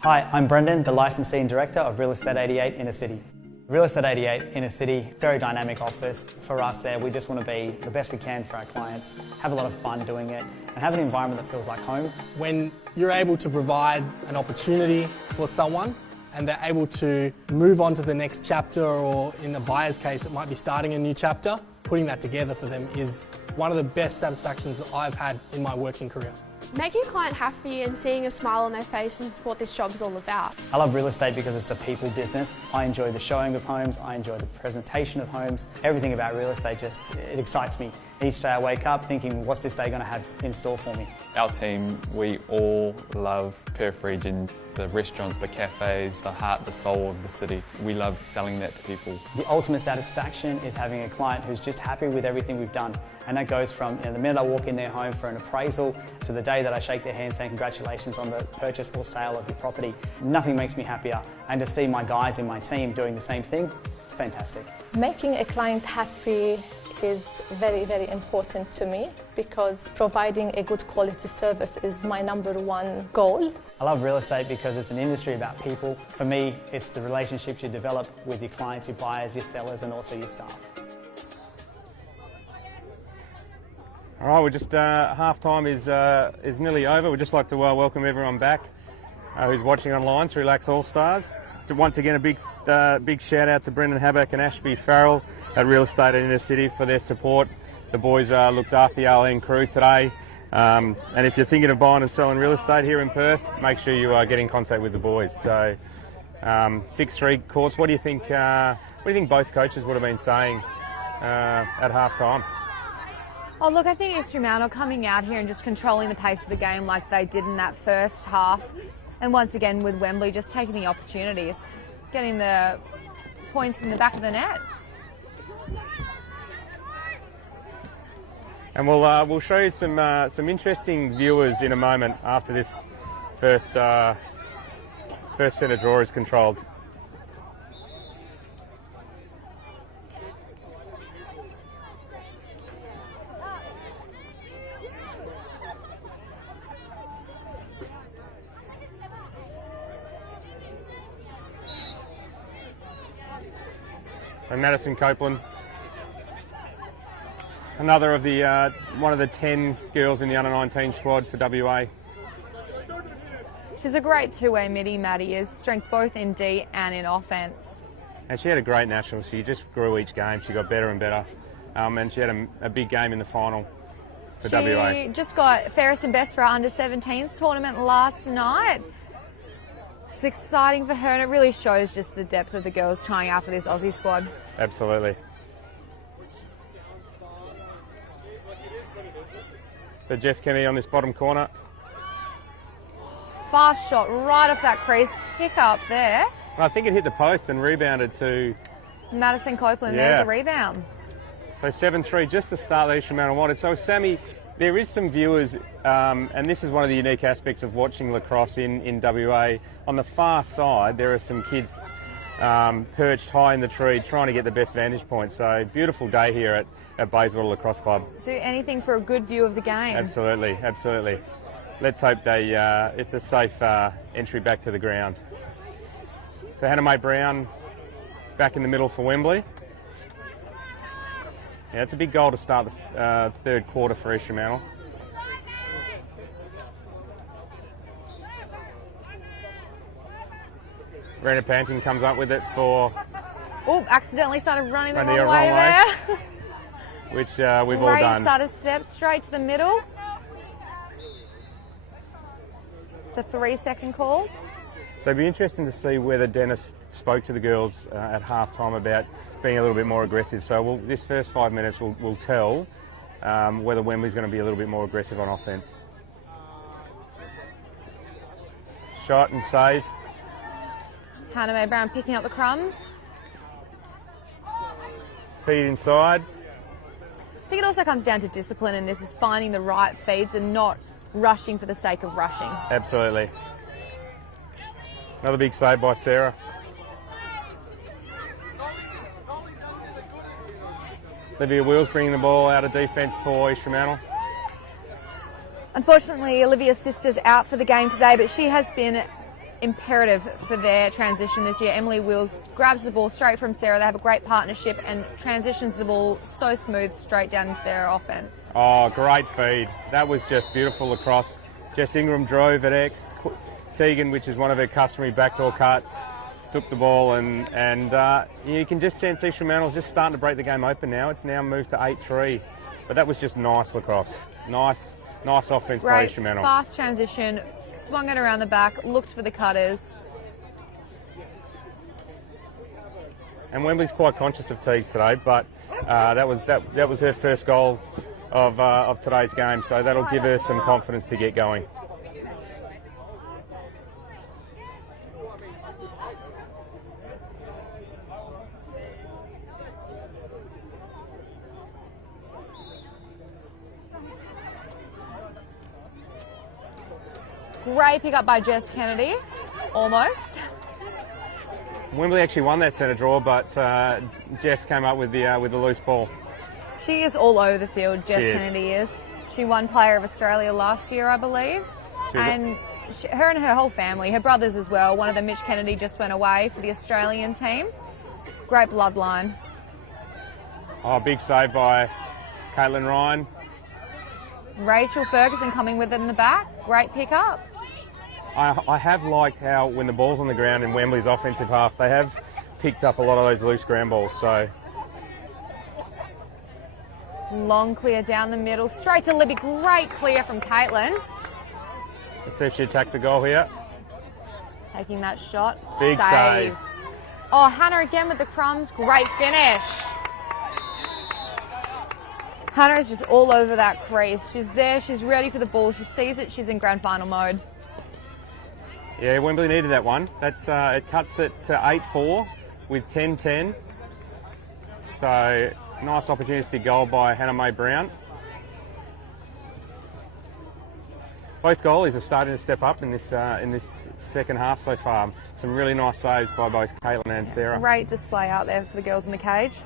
Hi, I'm Brendan, the Licensee and Director of Real Estate 88 Inner City. Real Estate 88 Inner City, very dynamic office. For us there, we just want to be the best we can for our clients, have a lot of fun doing it, and have an environment that feels like home. When you're able to provide an opportunity for someone and they're able to move on to the next chapter, or in the buyer's case it might be starting a new chapter, putting that together for them is one of the best satisfactions that I've had in my working career. Making a client happy and seeing a smile on their face is what this job is all about. I love real estate because it's a people business. I enjoy the showing of homes, I enjoy the presentation of homes. Everything about real estate just, it excites me. Each day I wake up thinking, what's this day going to have in store for me? Our team, we all love Perth region, the restaurants, the cafes, the heart, the soul of the city. We love selling that to people. The ultimate satisfaction is having a client who's just happy with everything we've done. And that goes from the minute I walk in their home for an appraisal to the day that I shake their hand saying congratulations on the purchase or sale of your property. Nothing makes me happier. And to see my guys in my team doing the same thing, it's fantastic. Making a client happy is very, very important to me because providing a good quality service is my #1 goal. I love real estate because it's an industry about people. For me, it's the relationships you develop with your clients, your buyers, your sellers, and also your staff. All right, we're just half time is nearly over. We'd just like to welcome everyone back who's watching online through LaxAllStars. Once again, a big shout out to Brendan Habak and Ashby Farrell at Real Estate in Inner City for their support. The boys looked after the LN crew today. And if you're thinking of buying and selling real estate here in Perth, make sure you get in contact with the boys. So 6-3 course. What do you think both coaches would have been saying at half time? Oh look, I think East Fremantle coming out here and just controlling the pace of the game like they did in that first half. And once again with Wembley just taking the opportunities, getting the points in the back of the net. And we'll show you some interesting viewers in a moment after this first set of draw is controlled. So Madison Copeland, another of the one of the 10 girls in the under-19 squad for WA. She's a great two-way midi, Maddie is. Strength both in D and in offence. And she had a great national. She just grew each game. She got better and better. And she had a big game in the final for WA. She just got fairest and best for our under-17s tournament last night. It's exciting for her, and it really shows just the depth of the girls trying out for this Aussie squad. Absolutely. So Jess Kennedy on this bottom corner. Fast shot right off that crease. Pick up there. And I think it hit the post and rebounded to Madison Copeland there with the rebound. So 7-3, just the start that Eastern Fremantle wanted. So Sammy, there is some viewers, and this is one of the unique aspects of watching lacrosse in WA. On the far side, there are some kids perched high in the tree trying to get the best vantage point. So beautiful day here at Bayswater Lacrosse Club. Do anything for a good view of the game. Absolutely, absolutely. Let's hope it's a safe entry back to the ground. So Hannah Mae Brown back in the middle for Wembley. Yeah, it's a big goal to start the third quarter for East Fremantle. Rena Panting comes up with it for... Oh, accidentally started running the wrong wrong way there. Which we've all done. Started step straight to the middle. It's a 3-second call. So it'd be interesting to see whether Dennis spoke to the girls at half-time about being a little bit more aggressive. So this first 5 minutes will tell whether Wembley's going to be a little bit more aggressive on offence. Shot and save. Hannah Mae Brown picking up the crumbs. Feed inside. I think it also comes down to discipline, and this is finding the right feeds and not rushing for the sake of rushing. Absolutely. Another big save by Sarah. Olivia Wills bringing the ball out of defence for East Fremantle. Unfortunately, Olivia's sister's out for the game today, but she has been imperative for their transition this year. Emily Wills grabs the ball straight from Sarah. They have a great partnership and transitions the ball so smooth straight down into their offence. Oh, great feed. That was just beautiful across. Jess Ingram drove at X. Tegan, which is one of her customary backdoor cuts, took the ball and you can just sense East Fremantle's just starting to break the game open now. It's now moved to 8-3. But that was just nice lacrosse. Nice offence by East Fremantle. Fast transition, swung it around the back, looked for the cutters. And Wembley's quite conscious of tees today, but that was her first goal of today's game, so that'll give her some confidence to get going. Great pick up by Jess Kennedy, almost. Wembley actually won that centre draw, but Jess came up with the loose ball. She is all over the field, Jess Kennedy is. She won Player of Australia last year, I believe. And her and her whole family, her brothers as well. One of them, Mitch Kennedy, just went away for the Australian team. Great bloodline. Oh, big save by Caitlin Ryan. Rachel Ferguson coming with it in the back. Great pick up. I have liked how when the ball's on the ground in Wembley's offensive half, they have picked up a lot of those loose ground balls. So long clear down the middle, straight to Libby. Great clear from Caitlin. Let's see if she attacks the goal here. Taking that shot. Big save. Oh, Hannah again with the crumbs. Great finish. Hannah is just all over that crease. She's there, she's ready for the ball, she sees it, she's in grand final mode. Yeah, Wembley needed that one. That's it cuts it to 8-4 with 10-10. So nice opportunistic goal by Hannah Mae Brown. Both goalies are starting to step up in this second half so far. Some really nice saves by both Caitlin and Sarah. Great display out there for the girls in the cage.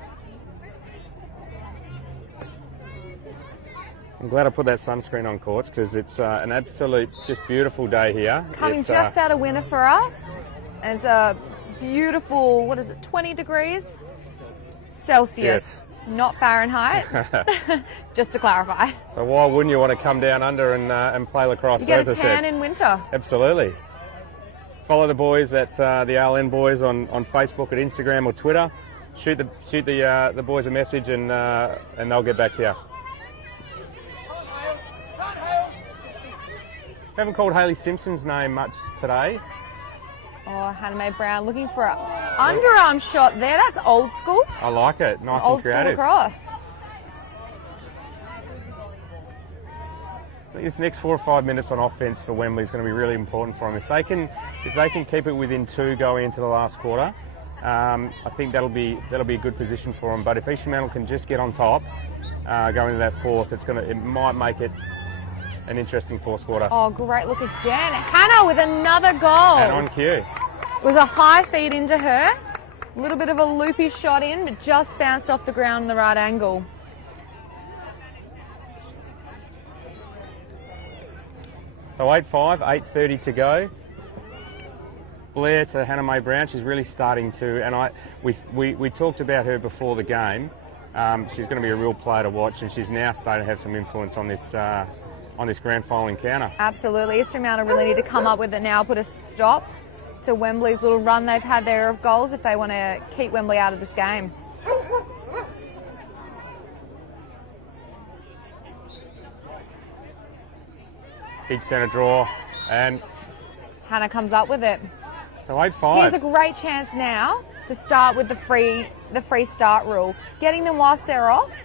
I'm glad I put that sunscreen on, Courts, because it's an absolute, just beautiful day here. Coming just out of winter for us. And it's a beautiful, 20 degrees Celsius, yes. Not Fahrenheit, just to clarify. So why wouldn't you want to come down under and play lacrosse? You get a tan in winter. Absolutely. Follow the boys at the ALN Boys on Facebook, at Instagram or Twitter. Shoot the boys a message and they'll get back to you. Haven't called Hayley Simpson's name much today. Oh, Hannah Mae Brown looking for an underarm shot there. That's old school. I like it. Nice and Old school creative. lacrosse. I think this next 4 or 5 minutes on offence for Wembley is going to be really important for them. If they can keep it within 2 going into the last quarter, I think that'll be a good position for them. But if East Fremantle can just get on top, going into that fourth, it might make it an interesting fourth quarter. Oh, great look again. Hannah with another goal. And on cue. It was a high feed into her. A little bit of a loopy shot in, but just bounced off the ground in the right angle. So 8-5, 8:30 to go. Blair to Hannah Mae Brown. She's really starting to, and we talked about her before the game. She's going to be a real player to watch, and she's now starting to have some influence on this grand final encounter. Absolutely. East Fremantle really need to come up with it now, put a stop to Wembley's little run they've had there of goals if they want to keep Wembley out of this game. Big centre draw, and Hannah comes up with it. so 8-5. Here's a great chance now to start with the free start rule, getting them whilst they're off,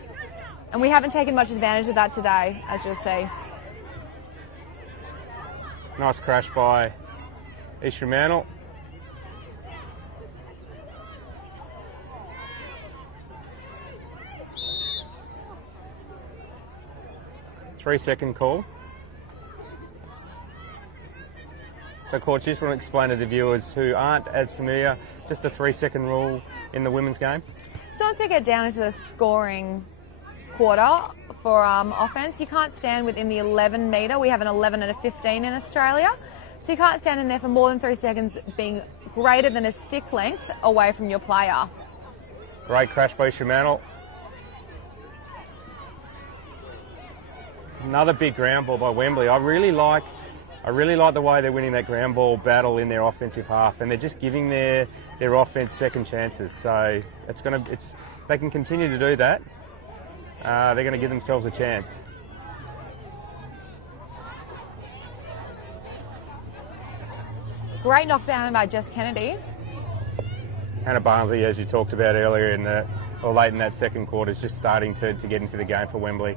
and we haven't taken much advantage of that today, as you'll see. Nice crash by East Fremantle. Three-second call. So, coach, just want to explain to the viewers who aren't as familiar, just the 3-second rule in the women's game. So once we get down into the scoring quarter for offence, you can't stand within the 11 metre. We have an 11 and a 15 in Australia. So you can't stand in there for more than 3 seconds being greater than a stick length away from your player. Great crash by Fremantle. Another big ground ball by Wembley. I really like the way they're winning that ground ball battle in their offensive half, and they're just giving their offense second chances. So if they can continue to do that, they're going to give themselves a chance. Great knockdown by Jess Kennedy. Hannah Barnsley, as you talked about earlier late in that second quarter, is just starting to get into the game for Wembley.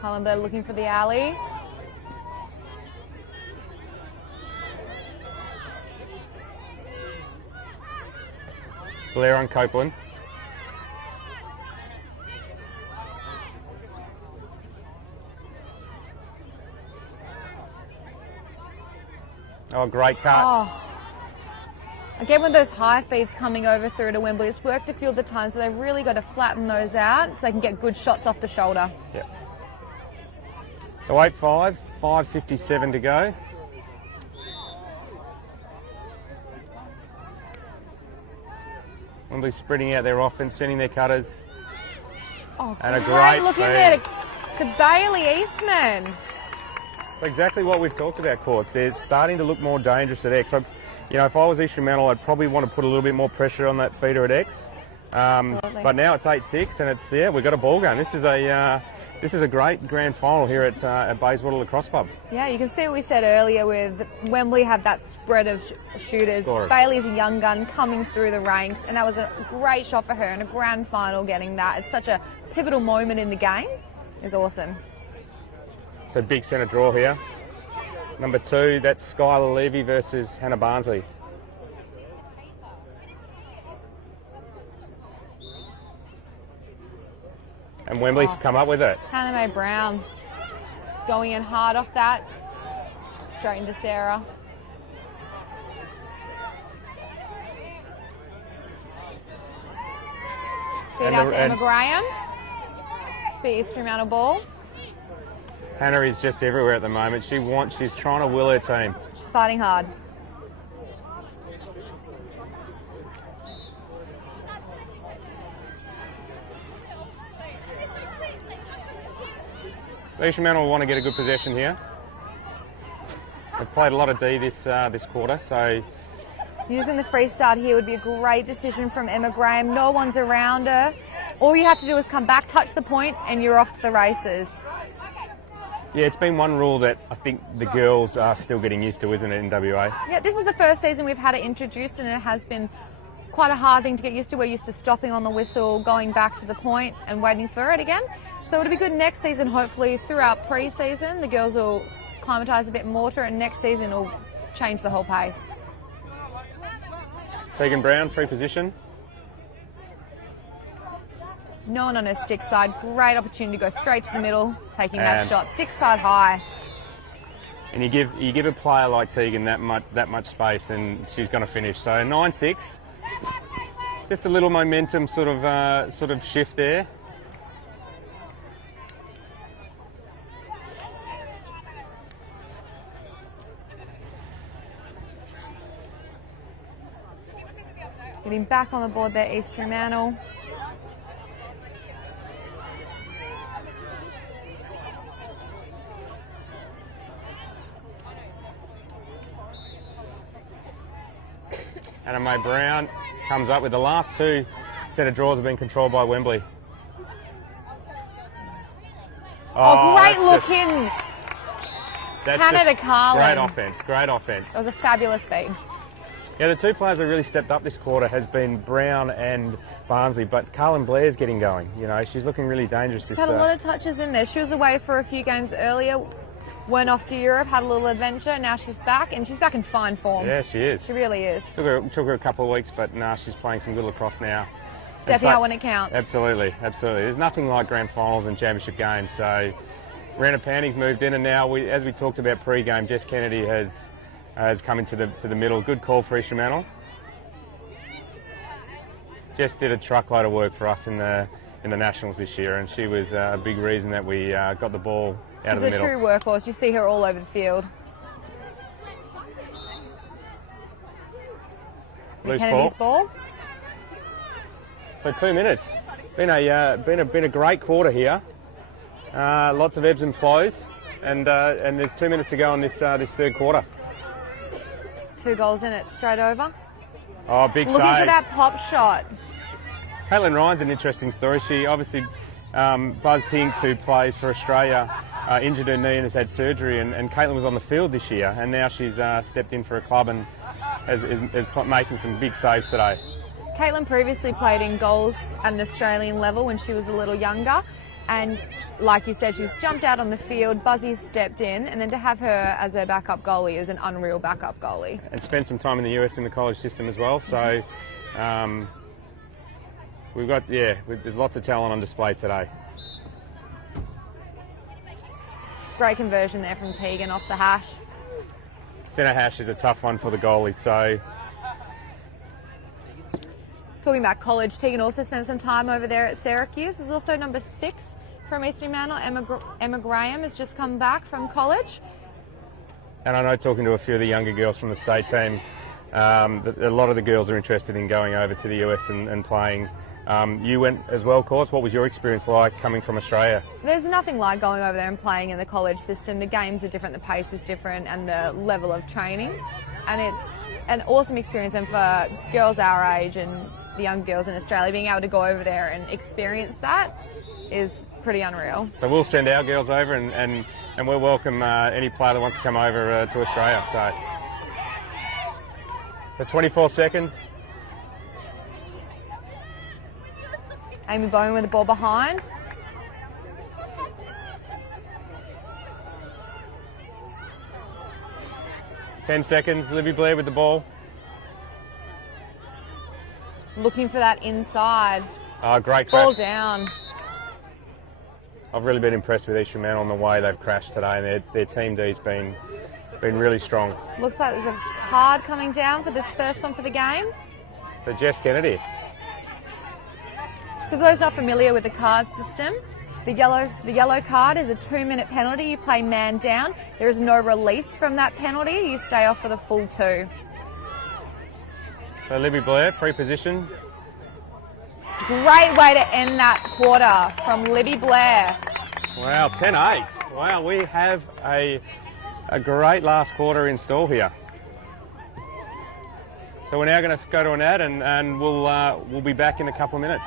Hollenberg looking for the alley. Blair on Copeland. Oh, great cut. Oh. Again, with those high feeds coming over through to Wembley, it's worked a few of the times, so they've really got to flatten those out so they can get good shots off the shoulder. Yep. So 8-5, 5:57 to go. Wembley spreading out their offense, sending their cutters. Oh, and a great look in feed. there to Bailey Eastman. Exactly what we've talked about, Courts. They're starting to look more dangerous at X. If I was East Fremantle, I'd probably want to put a little bit more pressure on that feeder at X. But now it's 8-6, and we've got a ball game. This is a great grand final here at Bayswater Lacrosse Club. Yeah, you can see what we said earlier with Wembley have that spread of shooters. Scorers. Bailey's a young gun coming through the ranks, and that was a great shot for her in a grand final getting that. It's such a pivotal moment in the game. It's awesome. So big centre draw here. Number 2, that's Skylar Levy versus Hannah Barnsley. And Wembley come up with it. Hannah Mae Brown going in hard off that. Straight into Sarah. Feed out to Emma Graham. For East Fremantle ball. Hannah is just everywhere at the moment. She's trying to will her team. She's fighting hard. So East Fremantle will want to get a good possession here. They've played a lot of D this quarter, so Using the free start here would be a great decision from Emma Graham. No one's around her. All you have to do is come back, touch the point, and you're off to the races. Yeah, it's been one rule that I think the girls are still getting used to, isn't it, in WA? Yeah, this is the first season we've had it introduced, and it has been quite a hard thing to get used to. We're used to stopping on the whistle, going back to the point and waiting for it again. So it'll be good next season, hopefully throughout pre-season. The girls will acclimatise a bit more to it, and next season will change the whole pace. Tegan Brown, free position. No one on her stick side. Great opportunity to go straight to the middle, taking that shot. Stick side high. And you give a player like Tegan that much space, and she's going to finish. So 9-6. Just a little momentum sort of shift there. Getting back on the board there, East Fremantle. Anna Mae Brown comes up with the last two set of draws have been controlled by Wembley. Oh, great look in. Canada Carlin. Great offence. It was a fabulous feed. Yeah, the two players that really stepped up this quarter has been Brown and Barnsley, but Carlin Blair's getting going. You know, she's looking really dangerous. She's had a lot of touches in there. She was away for a few games earlier, went off to Europe, had a little adventure. Now she's back, and she's back in fine form. Yeah, she is. She really is. Took her a couple of weeks, but she's playing some good lacrosse now. Stepping out when it counts. Absolutely. There's nothing like grand finals and championship games. So, Rana Panting's moved in, and now, as we talked about pre-game, Jess Kennedy has come into the middle. Good call for East Fremantle. Jess did a truckload of work for us in the Nationals this year, and she was a big reason that we got the ball out of the middle. She's a true workhorse. You see her all over the field. Loose Kennedy's ball. So 2 minutes. Been a great quarter here. Lots of ebbs and flows, and there's 2 minutes to go in this third quarter. 2 goals in it, straight over. Oh, big save. Looking for that pop shot. Caitlin Ryan's an interesting story. She obviously, Buzz Hinks, who plays for Australia, injured her knee and has had surgery, and Caitlin was on the field this year, and now she's stepped in for a club and is making some big saves today. Caitlin previously played in goals at an Australian level when she was a little younger, and like you said, she's jumped out on the field, Buzzy's stepped in, and then to have her as her backup goalie is an unreal backup goalie. And spent some time in the US in the college system as well, so there's lots of talent on display today. Great conversion there from Tegan off the hash. Centre hash is a tough one for the goalie, so... Talking about college, Tegan also spent some time over there at Syracuse. There's also number 6 from East Fremantle, Emma Graham, has just come back from college. And I know, talking to a few of the younger girls from the state team, that a lot of the girls are interested in going over to the US and playing. You went as well, of course. What was your experience like coming from Australia? There's nothing like going over there and playing in the college system. The games are different, the pace is different, and the level of training. And it's an awesome experience, and for girls our age and the young girls in Australia, being able to go over there and experience that is pretty unreal. So we'll send our girls over, and we'll welcome any player that wants to come over to Australia. So 24 seconds. Amy Bowman with the ball behind. Ten seconds. Libby Blair with the ball. Looking for that inside. Oh, great crash. Ball down. I've really been impressed with East Fremantle on the way they've crashed today, and their team D's been really strong. Looks like there's a card coming down for this first one for the game. So Jess Kennedy. So for those not familiar with the card system, the yellow card is a 2-minute penalty. You play man down. There is no release from that penalty. You stay off for the full 2. So Libby Blair, free position. Great way to end that quarter from Libby Blair. Wow, 10-8. Wow, we have a great last quarter in store here. So we're now going to go to an ad, and we'll be back in a couple of minutes.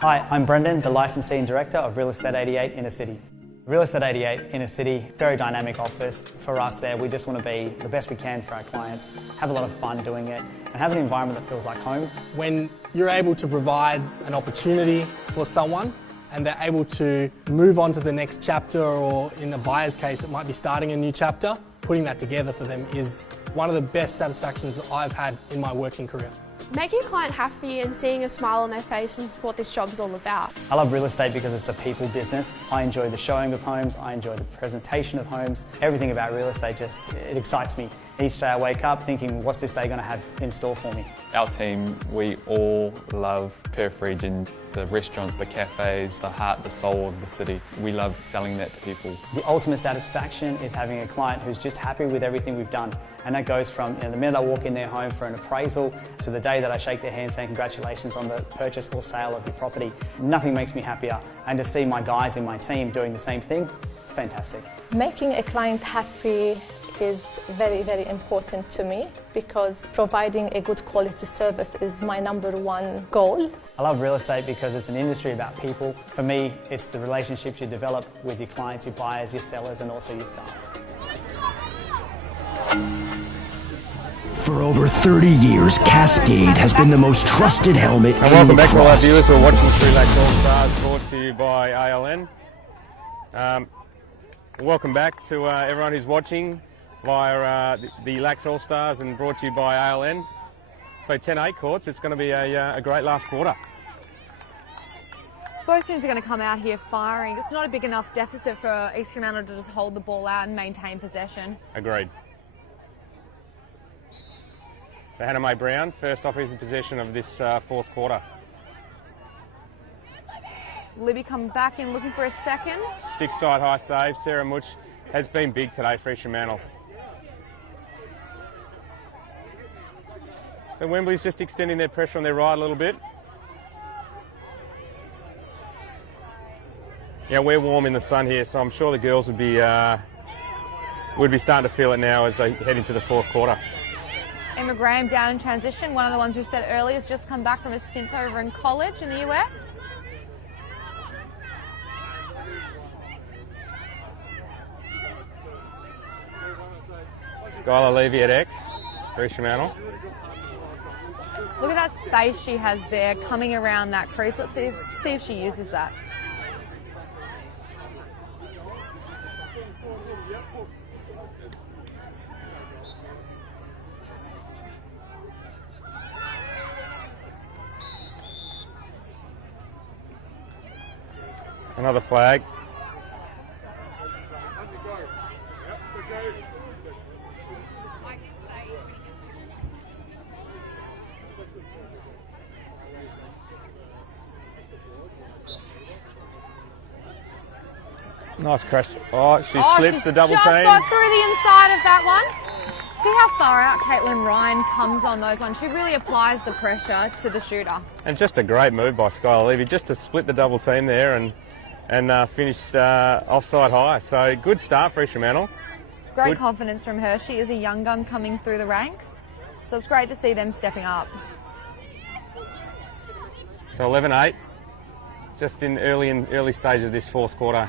Hi, I'm Brendan, the Licensee and Director of Real Estate 88 Inner City. Real Estate 88 Inner City, very dynamic office. For us there, we just want to be the best we can for our clients, have a lot of fun doing it, and have an environment that feels like home. When you're able to provide an opportunity for someone and they're able to move on to the next chapter, or in a buyer's case, it might be starting a new chapter, putting that together for them is one of the best satisfactions that I've had in my working career. Making a client happy and seeing a smile on their face is what this job is all about. I love real estate because it's a people business. I enjoy the showing of homes, I enjoy the presentation of homes. Everything about real estate it excites me. Each day I wake up thinking, what's this day going to have in store for me? Our team, we all love Perth region, the restaurants, the cafes, the heart, the soul of the city. We love selling that to people. The ultimate satisfaction is having a client who's just happy with everything we've done. And that goes from the minute I walk in their home for an appraisal to the day that I shake their hand saying congratulations on the purchase or sale of your property. Nothing makes me happier. And to see my guys in my team doing the same thing, it's fantastic. Making a client happy is very, very important to me because providing a good quality service is my #1 goal. I love real estate because it's an industry about people. For me, it's the relationships you develop with your clients, your buyers, your sellers, and also your staff. For over 30 years, Cascade has been the most trusted helmet And in welcome back to all our lacrosse. viewers who are watching through LaxAllStars, brought to you by ALN. Welcome back to everyone who's watching via the LaxAllStars and brought to you by ALN. So 10-8 courts, it's going to be a great last quarter. Both teams are going to come out here firing. It's not a big enough deficit for East Fremantle to just hold the ball out and maintain possession. Agreed. So Hannah Mae Brown, first offensive possession of this fourth quarter. Libby coming back in looking for a second. Stick side high save. Sarah Much has been big today for Fremantle. So Wembley's just extending their pressure on their right a little bit. Yeah, we're warm in the sun here, so I'm sure the girls would be starting to feel it now as they head into the fourth quarter. Emma Graham down in transition. One of the ones we said earlier has just come back from a stint over in college in the US. Skylar Levy at X, Fremantle. Look at that space she has there coming around that crease. Let's see if she uses that. Another flag. Nice crash. Oh, she slips the double just team. got through the inside of that one. See how far out Caitlin Ryan comes on those ones. She really applies the pressure to the shooter. And just a great move by Skylar Levy, just to split the double team there and finished offside high. So good start for Fremantle. Great Good. confidence from her. She is a young gun coming through the ranks. So it's great to see them stepping up. So 11-8, just in early stage of this fourth quarter.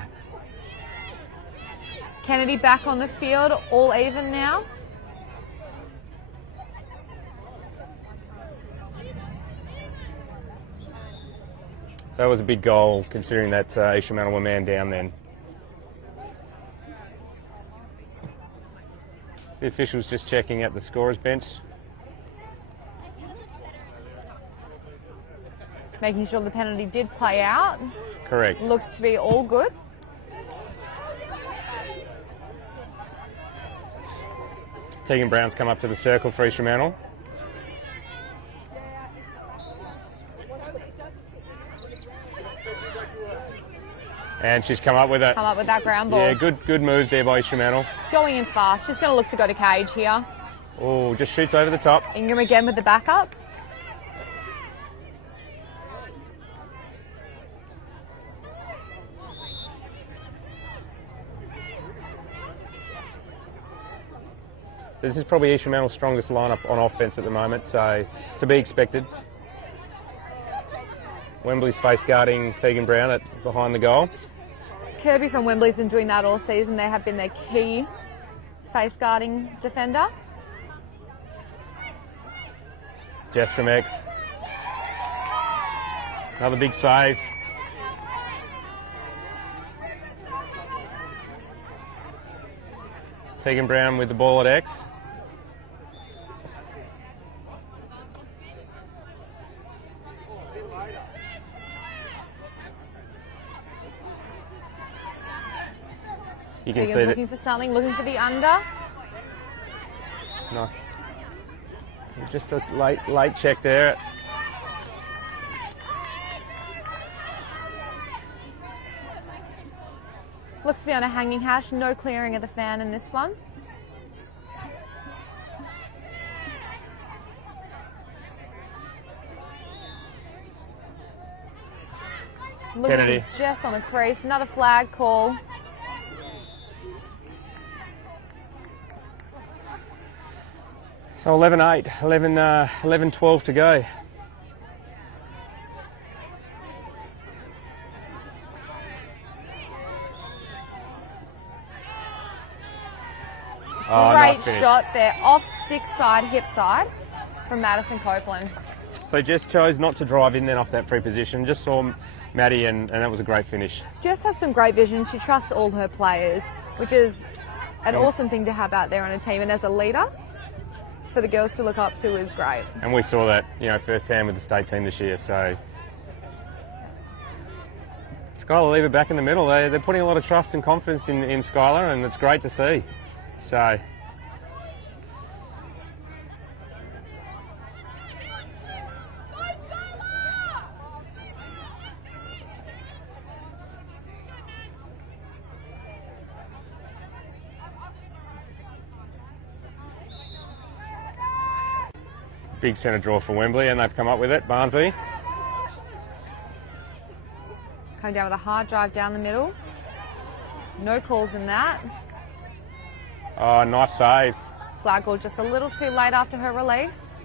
Kennedy back on the field, all even now. So it was a big goal considering that East Fremantle were man down then. The officials just checking at the scorer's bench. Making sure the penalty did play out. Correct. Looks to be all good. Tegan Brown's come up to the circle for East Fremantle. And she's come up with it. Come up with that ground ball. Yeah, good move there by East Fremantle. Going in fast. She's going to look to go to cage here. Oh, just shoots over the top. Ingram again with the backup. So this is probably East Fremantle's strongest lineup on offense at the moment, so to be expected. Wembley's face guarding Tegan Brown behind the goal. Kirby from Wembley's been doing that all season. They have been their key face guarding defender. Jess from X. Another big save. Tegan Brown with the ball at X. You can Tegan's see looking for something, looking for the under. Nice. Just a late check there. Looks to be on a hanging hash, no clearing of the fan in this one. Looking Kennedy. for Jess on the crease, another flag call. So 11-8, 11-12 to go. Oh, Great nice finish. shot there, off stick side, hip side from Madison Copeland. So Jess chose not to drive in then off that free position, just saw Maddie and that was a great finish. Jess has some great vision. She trusts all her players, which is an awesome thing to have out there on a team. And as a leader, for the girls to look up to is great. And we saw that, firsthand with the state team this year. So Skylar Lever back in the middle. They're putting a lot of trust and confidence in Skylar, and it's great to see. So big centre draw for Wembley, and they've come up with it. Barnsley. Coming down with a hard drive down the middle. No calls in that. Oh, nice save. Flag call just a little too late after her release.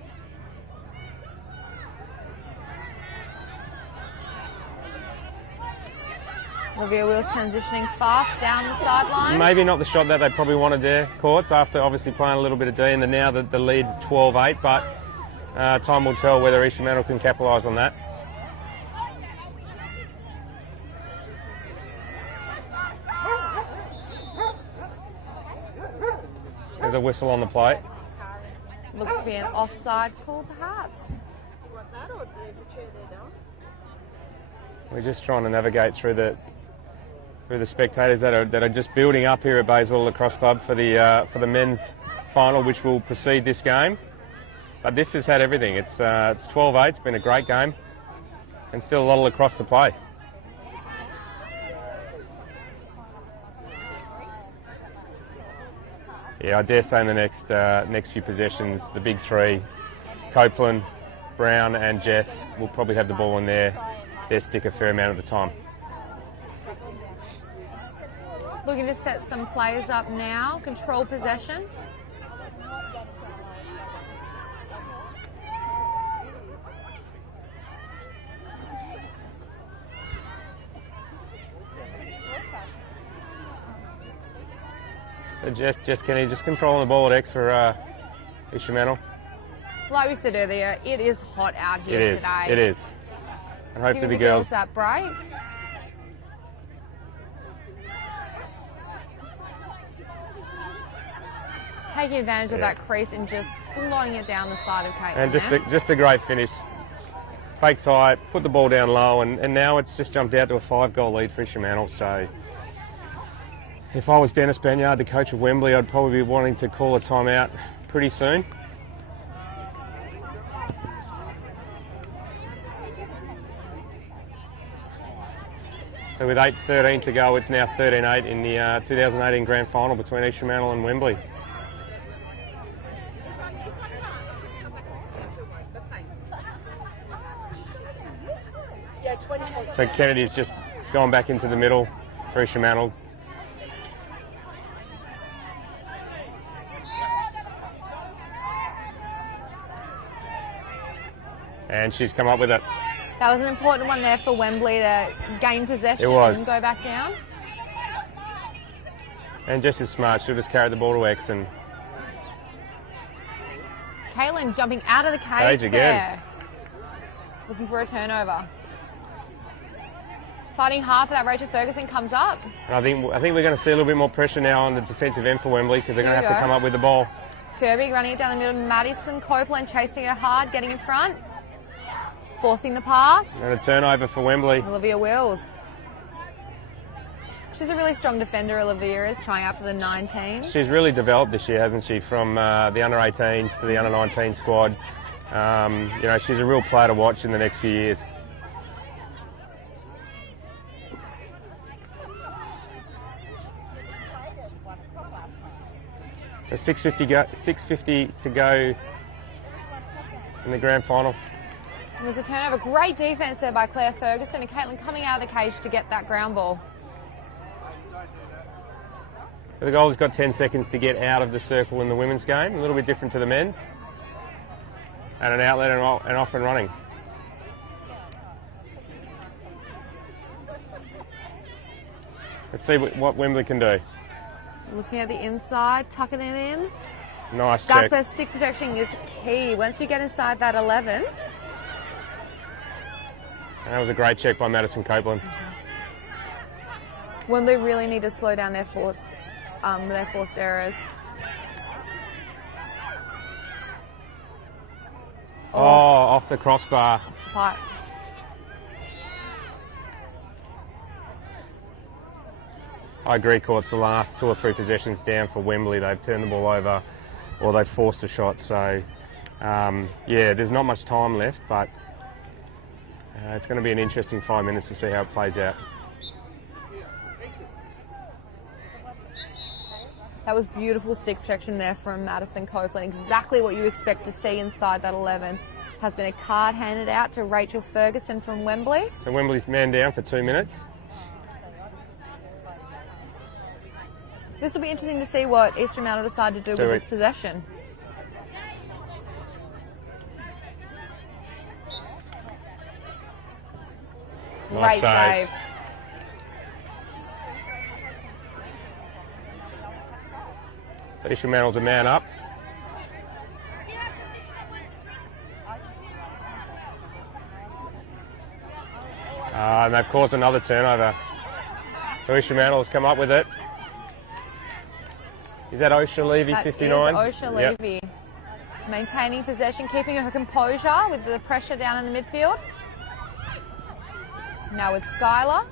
Olivia Wills transitioning fast down the sideline. Maybe not the shot that they probably wanted there, Courts, after obviously playing a little bit of D, and now the lead's 12-8, but time will tell whether East Fremantle can capitalise on that. There's a whistle on the plate. Looks to be an offside call, perhaps. We're just trying to navigate through the spectators that are just building up here at Bayswater Lacrosse Club for the men's final, which will precede this game. But this has had everything. It's 12-8. It's been a great game, and still a lot of lacrosse to play. Yeah, I dare say in the next few possessions, the big three, Copeland, Brown and Jess, will probably have the ball in their stick a fair amount of the time. Looking to set some players up now. Control possession. So Jess Kenny just controlling the ball at X for East Fremantle. Like we said earlier, it is hot out here today. It is. And hopefully Giving the the girls that break. Taking advantage of that crease and just slotting it down the side of Kate. and just a great finish. Fake tight, put the ball down low, and now it's just jumped out to a 5-goal lead for East Fremantle. So if I was Dennis Banyard, the coach of Wembley, I'd probably be wanting to call a timeout pretty soon. So with 8:13 to go, it's now 13-8 in the 2018 Grand Final between East Fremantle and Wembley. So Kennedy's just gone back into the middle for East Fremantle. And she's come up with it. That was an important one there for Wembley to gain possession It was. and go back down. And just as smart, she'll just carry the ball to X and Caitlin jumping out of the cage Cage again. there. Looking for a turnover. Fighting hard for that. Rachel Ferguson comes up. I think we're going to see a little bit more pressure now on the defensive end for Wembley because they're going to Here have we to go. come up with the ball. Kirby running it down the middle. Madison Copeland chasing her hard, getting in front. Forcing the pass. And a turnover for Wembley. Olivia Wills. She's a really strong defender, Olivia is, trying out for the 19s. She's really developed this year, hasn't she? From the under-18s to the under-19 squad. You know, she's a real player to watch in the next few years. So 6:50 to go in the grand final. And there's a turnover. Great defence there by Claire Ferguson, and Caitlin coming out of the cage to get that ground ball. The goalie's got 10 seconds to get out of the circle in the women's game, a little bit different to the men's. And an outlet and off and running. Let's see what Wembley can do. Looking at the inside, tucking it in. Nice That's check. where stick protection is key. Once you get inside that 11. And that was a great check by Madison Copeland. Wembley really need to slow down their forced errors. Oh, off the crossbar. But I agree, Courts. The last 2 or 3 possessions down for Wembley, they've turned the ball over or they've forced a shot. So, yeah, there's not much time left, but it's going to be an interesting 5 minutes to see how it plays out. that was beautiful stick protection there from Madison Copeland. Exactly what you expect to see inside that 11. Has been a card handed out to Rachel Ferguson from Wembley. So Wembley's man down for 2 minutes. This will be interesting to see what East Fremantle decide to do with this possession. Nice Great save. So East Fremantle's a man up. And they've caused another turnover. So East Fremantle has come up with it. Is that Osha Levy, 59? That is Osha Yep. Levy. Maintaining possession, keeping her composure with the pressure down in the midfield. Now with Skylar.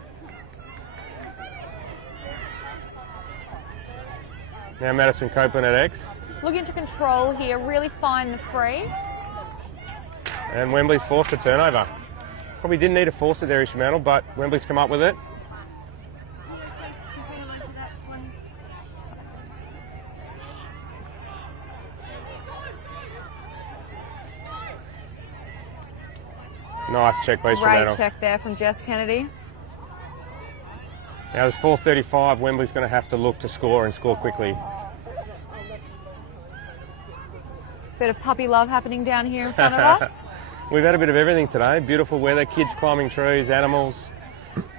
Now Madison Copeland at X. Looking to control here, really find the free. And Wembley's forced a turnover. Probably didn't need to force it there, East Fremantle, but Wembley's come up with it. Nice check by East Great Fremantle. check there from Jess Kennedy. Now there's 4:35. Wembley's going to have to look to score and score quickly. Bit of puppy love happening down here in front of us. We've had a bit of everything today. Beautiful weather, kids climbing trees, animals.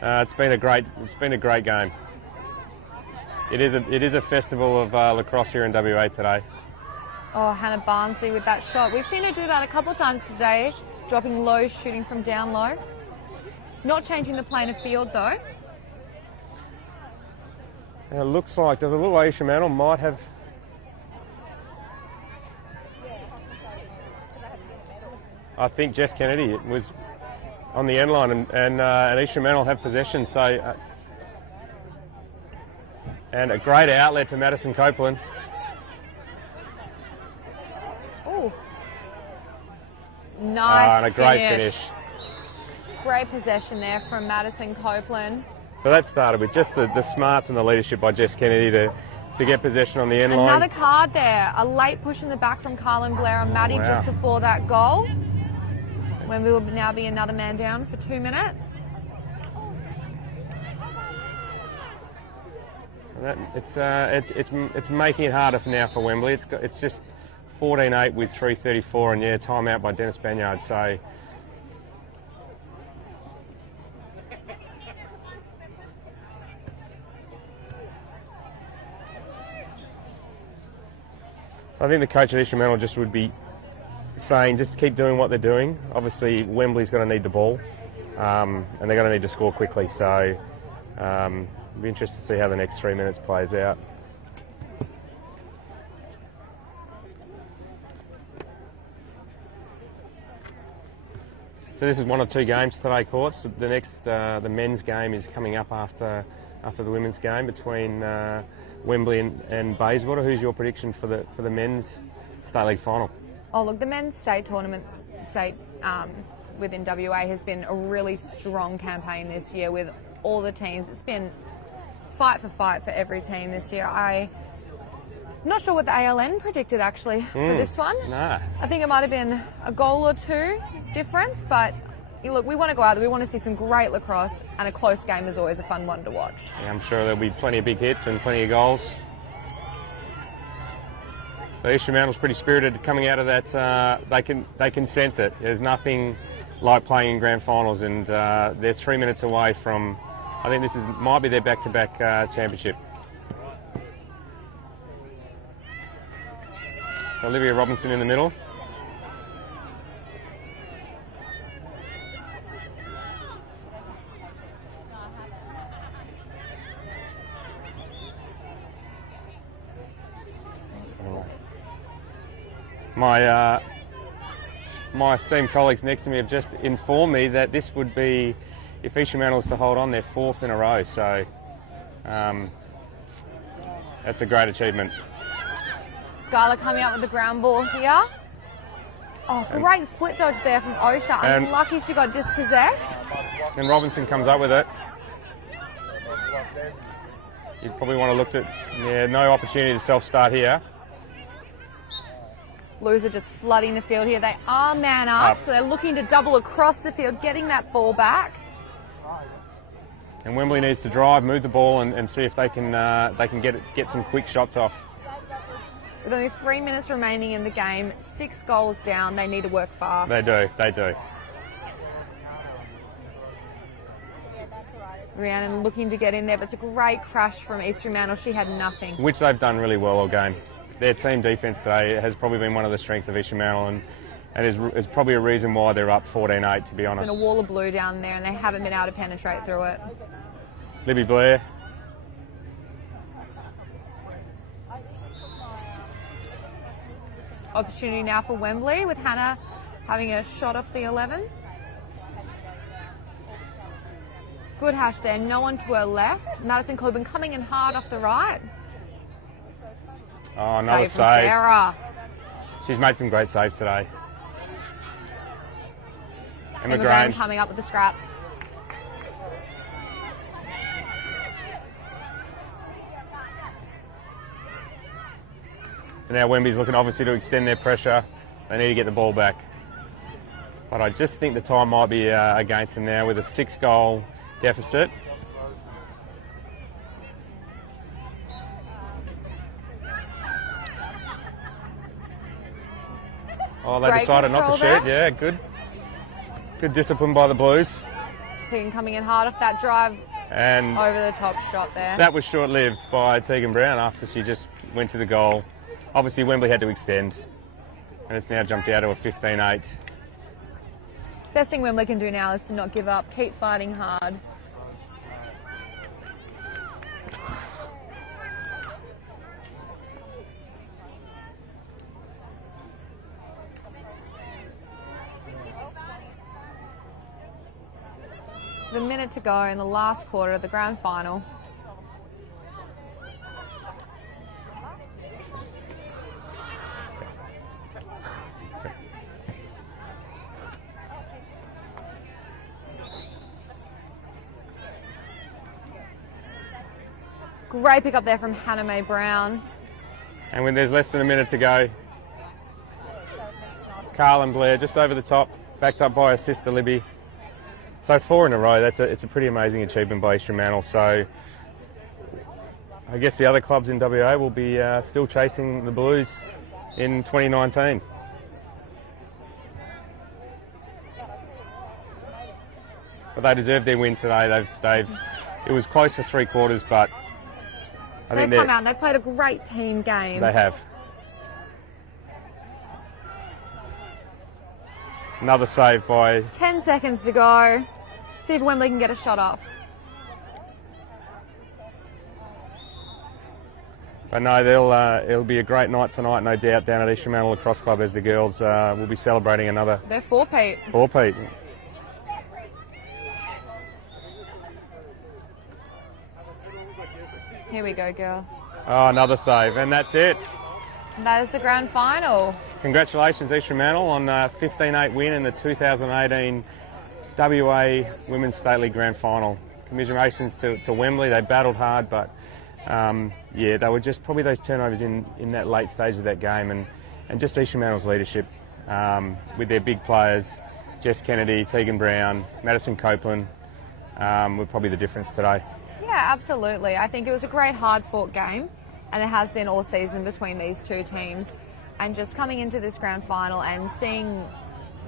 It's been a great game. It is a festival of lacrosse here in WA today. Oh, Hannah Barnsley with that shot. We've seen her do that a couple of times today, dropping low, shooting from down low. Not changing the plane of field though. And it looks like there's a little East Fremantle might have. I think Jess Kennedy was on the end line, and East Fremantle have possession. So, and a great outlet to Madison Copeland. Oh, nice And a great finish. Great possession there from Madison Copeland. So that started with just the smarts and the leadership by Jess Kennedy to get possession on the end line. Another card there. A late push in the back from Carlin Blair and Maddie just before that goal. When we will now be another man down for 2 minutes. So it's making it harder for now for Wembley. It's just 14-8 with 3:34, and timeout by Dennis Banyard. So I think the coach at Fremantle just would be saying just keep doing what they're doing. Obviously Wembley's going to need the ball and they're going to need to score quickly, so it'll be interesting to see how the next 3 minutes plays out. So this is one of two games today, Courts. The next, the men's game is coming up after the women's game between Wembley and Bayswater. Who's your prediction for the men's state league final? Oh look, the men's state tournament within WA has been a really strong campaign this year with all the teams. It's been fight for every team this year. I'm not sure what the ALN predicted actually for this one. Nah. I think it might have been a goal or two difference, but look, we want to go out there, we want to see some great lacrosse, and a close game is always a fun one to watch. Yeah, I'm sure there'll be plenty of big hits and plenty of goals. So Fremantle's pretty spirited coming out of that. They can sense it. There's nothing like playing in grand finals, and they're 3 minutes away from. I think this might be their back-to-back championship. So Olivia Robinson in the middle. My esteemed colleagues next to me have just informed me that this would be, if Fremantle is to hold on, their 4th in a row. So that's a great achievement. Skylar coming up with the ground ball here. Oh, great split dodge there from Osha. I'm lucky she got dispossessed. And Robinson comes up with it. You'd probably want to look at, no opportunity to self-start here. Blues are just flooding the field here. They are man up, so they're looking to double across the field, getting that ball back. And Wembley needs to drive, move the ball, and see if they can get some quick shots off. With only 3 minutes remaining in the game, 6 goals down, they need to work fast. They do. Rhiannon looking to get in there, but it's a great crash from East Fremantle. She had nothing. Which they've done really well all game. Their team defence today has probably been one of the strengths of East Fremantle, and is probably a reason why they're up 14-8, to be honest. There's been a wall of blue down there, and they haven't been able to penetrate through it. Libby Blair. Opportunity now for Wembley, with Hannah having a shot off the 11. Good hash there, no one to her left. Madison Coburn coming in hard off the right. Oh, another save. Sarah. She's made some great saves today. Emma Graham coming up with the scraps. So now Wembley's looking obviously to extend their pressure. They need to get the ball back. But I just think the time might be against them now with a 6-goal deficit. Oh, they decided not to shoot. Yeah, good. Good discipline by the Blues. Tegan coming in hard off that drive. And over the top shot there. That was short-lived by Tegan Brown after she just went to the goal. Obviously Wembley had to extend, and it's now jumped out to a 15-8. Best thing Wembley can do now is to not give up, keep fighting hard. The minute to go in the last quarter of the grand final. Great pick up there from Hannah Mae Brown. And when there's less than a minute to go, Carl and Blair just over the top, backed up by her sister Libby. So 4 in a row, it's a pretty amazing achievement by East Fremantle. So I guess the other clubs in WA will be still chasing the Blues in 2019. But they deserved their win today. It was close for 3 quarters, but I think they've come out and they've played a great team game. They have. Another save by... 10 seconds to go. See if Wembley can get a shot off. But no, it'll be a great night tonight, no doubt, down at Fremantle Lacrosse Club as the girls will be celebrating another They're four-peat. four-peat. Here we go, girls. Oh, another save, and that's it. That is the grand final. Congratulations, East Fremantle, on a 15-8 win in the 2018 WA Women's State League Grand Final. Commiserations to Wembley. They battled hard, but yeah, they were just probably those turnovers in that late stage of that game, and just East Fremantle's leadership with their big players, Jess Kennedy, Tegan Brown, Madison Copeland, were probably the difference today. Yeah, absolutely. I think it was a great hard-fought game, and it has been all season between these two teams. And just coming into this grand final and seeing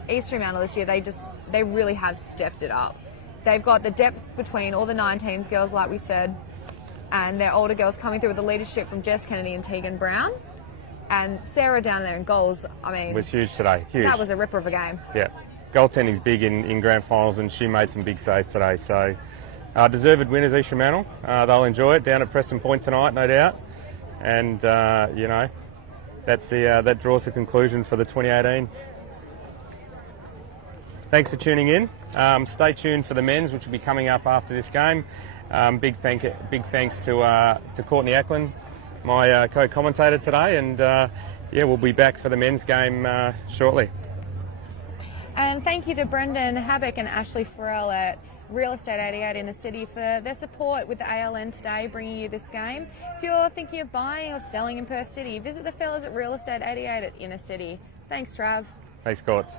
East Fremantle this year, they really have stepped it up. They've got the depth between all the 19s girls, like we said, and their older girls coming through with the leadership from Jess Kennedy and Tegan Brown. And Sarah down there in goals, I mean... was huge today, huge. That was a ripper of a game. Yeah, goaltending's big in grand finals, and she made some big saves today. So deserved winners, East Fremantle. They'll enjoy it down at Preston Point tonight, no doubt. And, you know, that's that draws the conclusion for the 2018. Thanks for tuning in. Stay tuned for the men's, which will be coming up after this game. Big thanks to Courtney Ackland, my co-commentator today, and yeah, we'll be back for the men's game shortly. And thank you to Brendan Habbock and Ashley Farrell at Real Estate 88 Inner City for their support with the ALN today, bringing you this game. If you're thinking of buying or selling in Perth City, visit the fellas at Real Estate 88 at Inner City. Thanks, Trav. Thanks, Courts.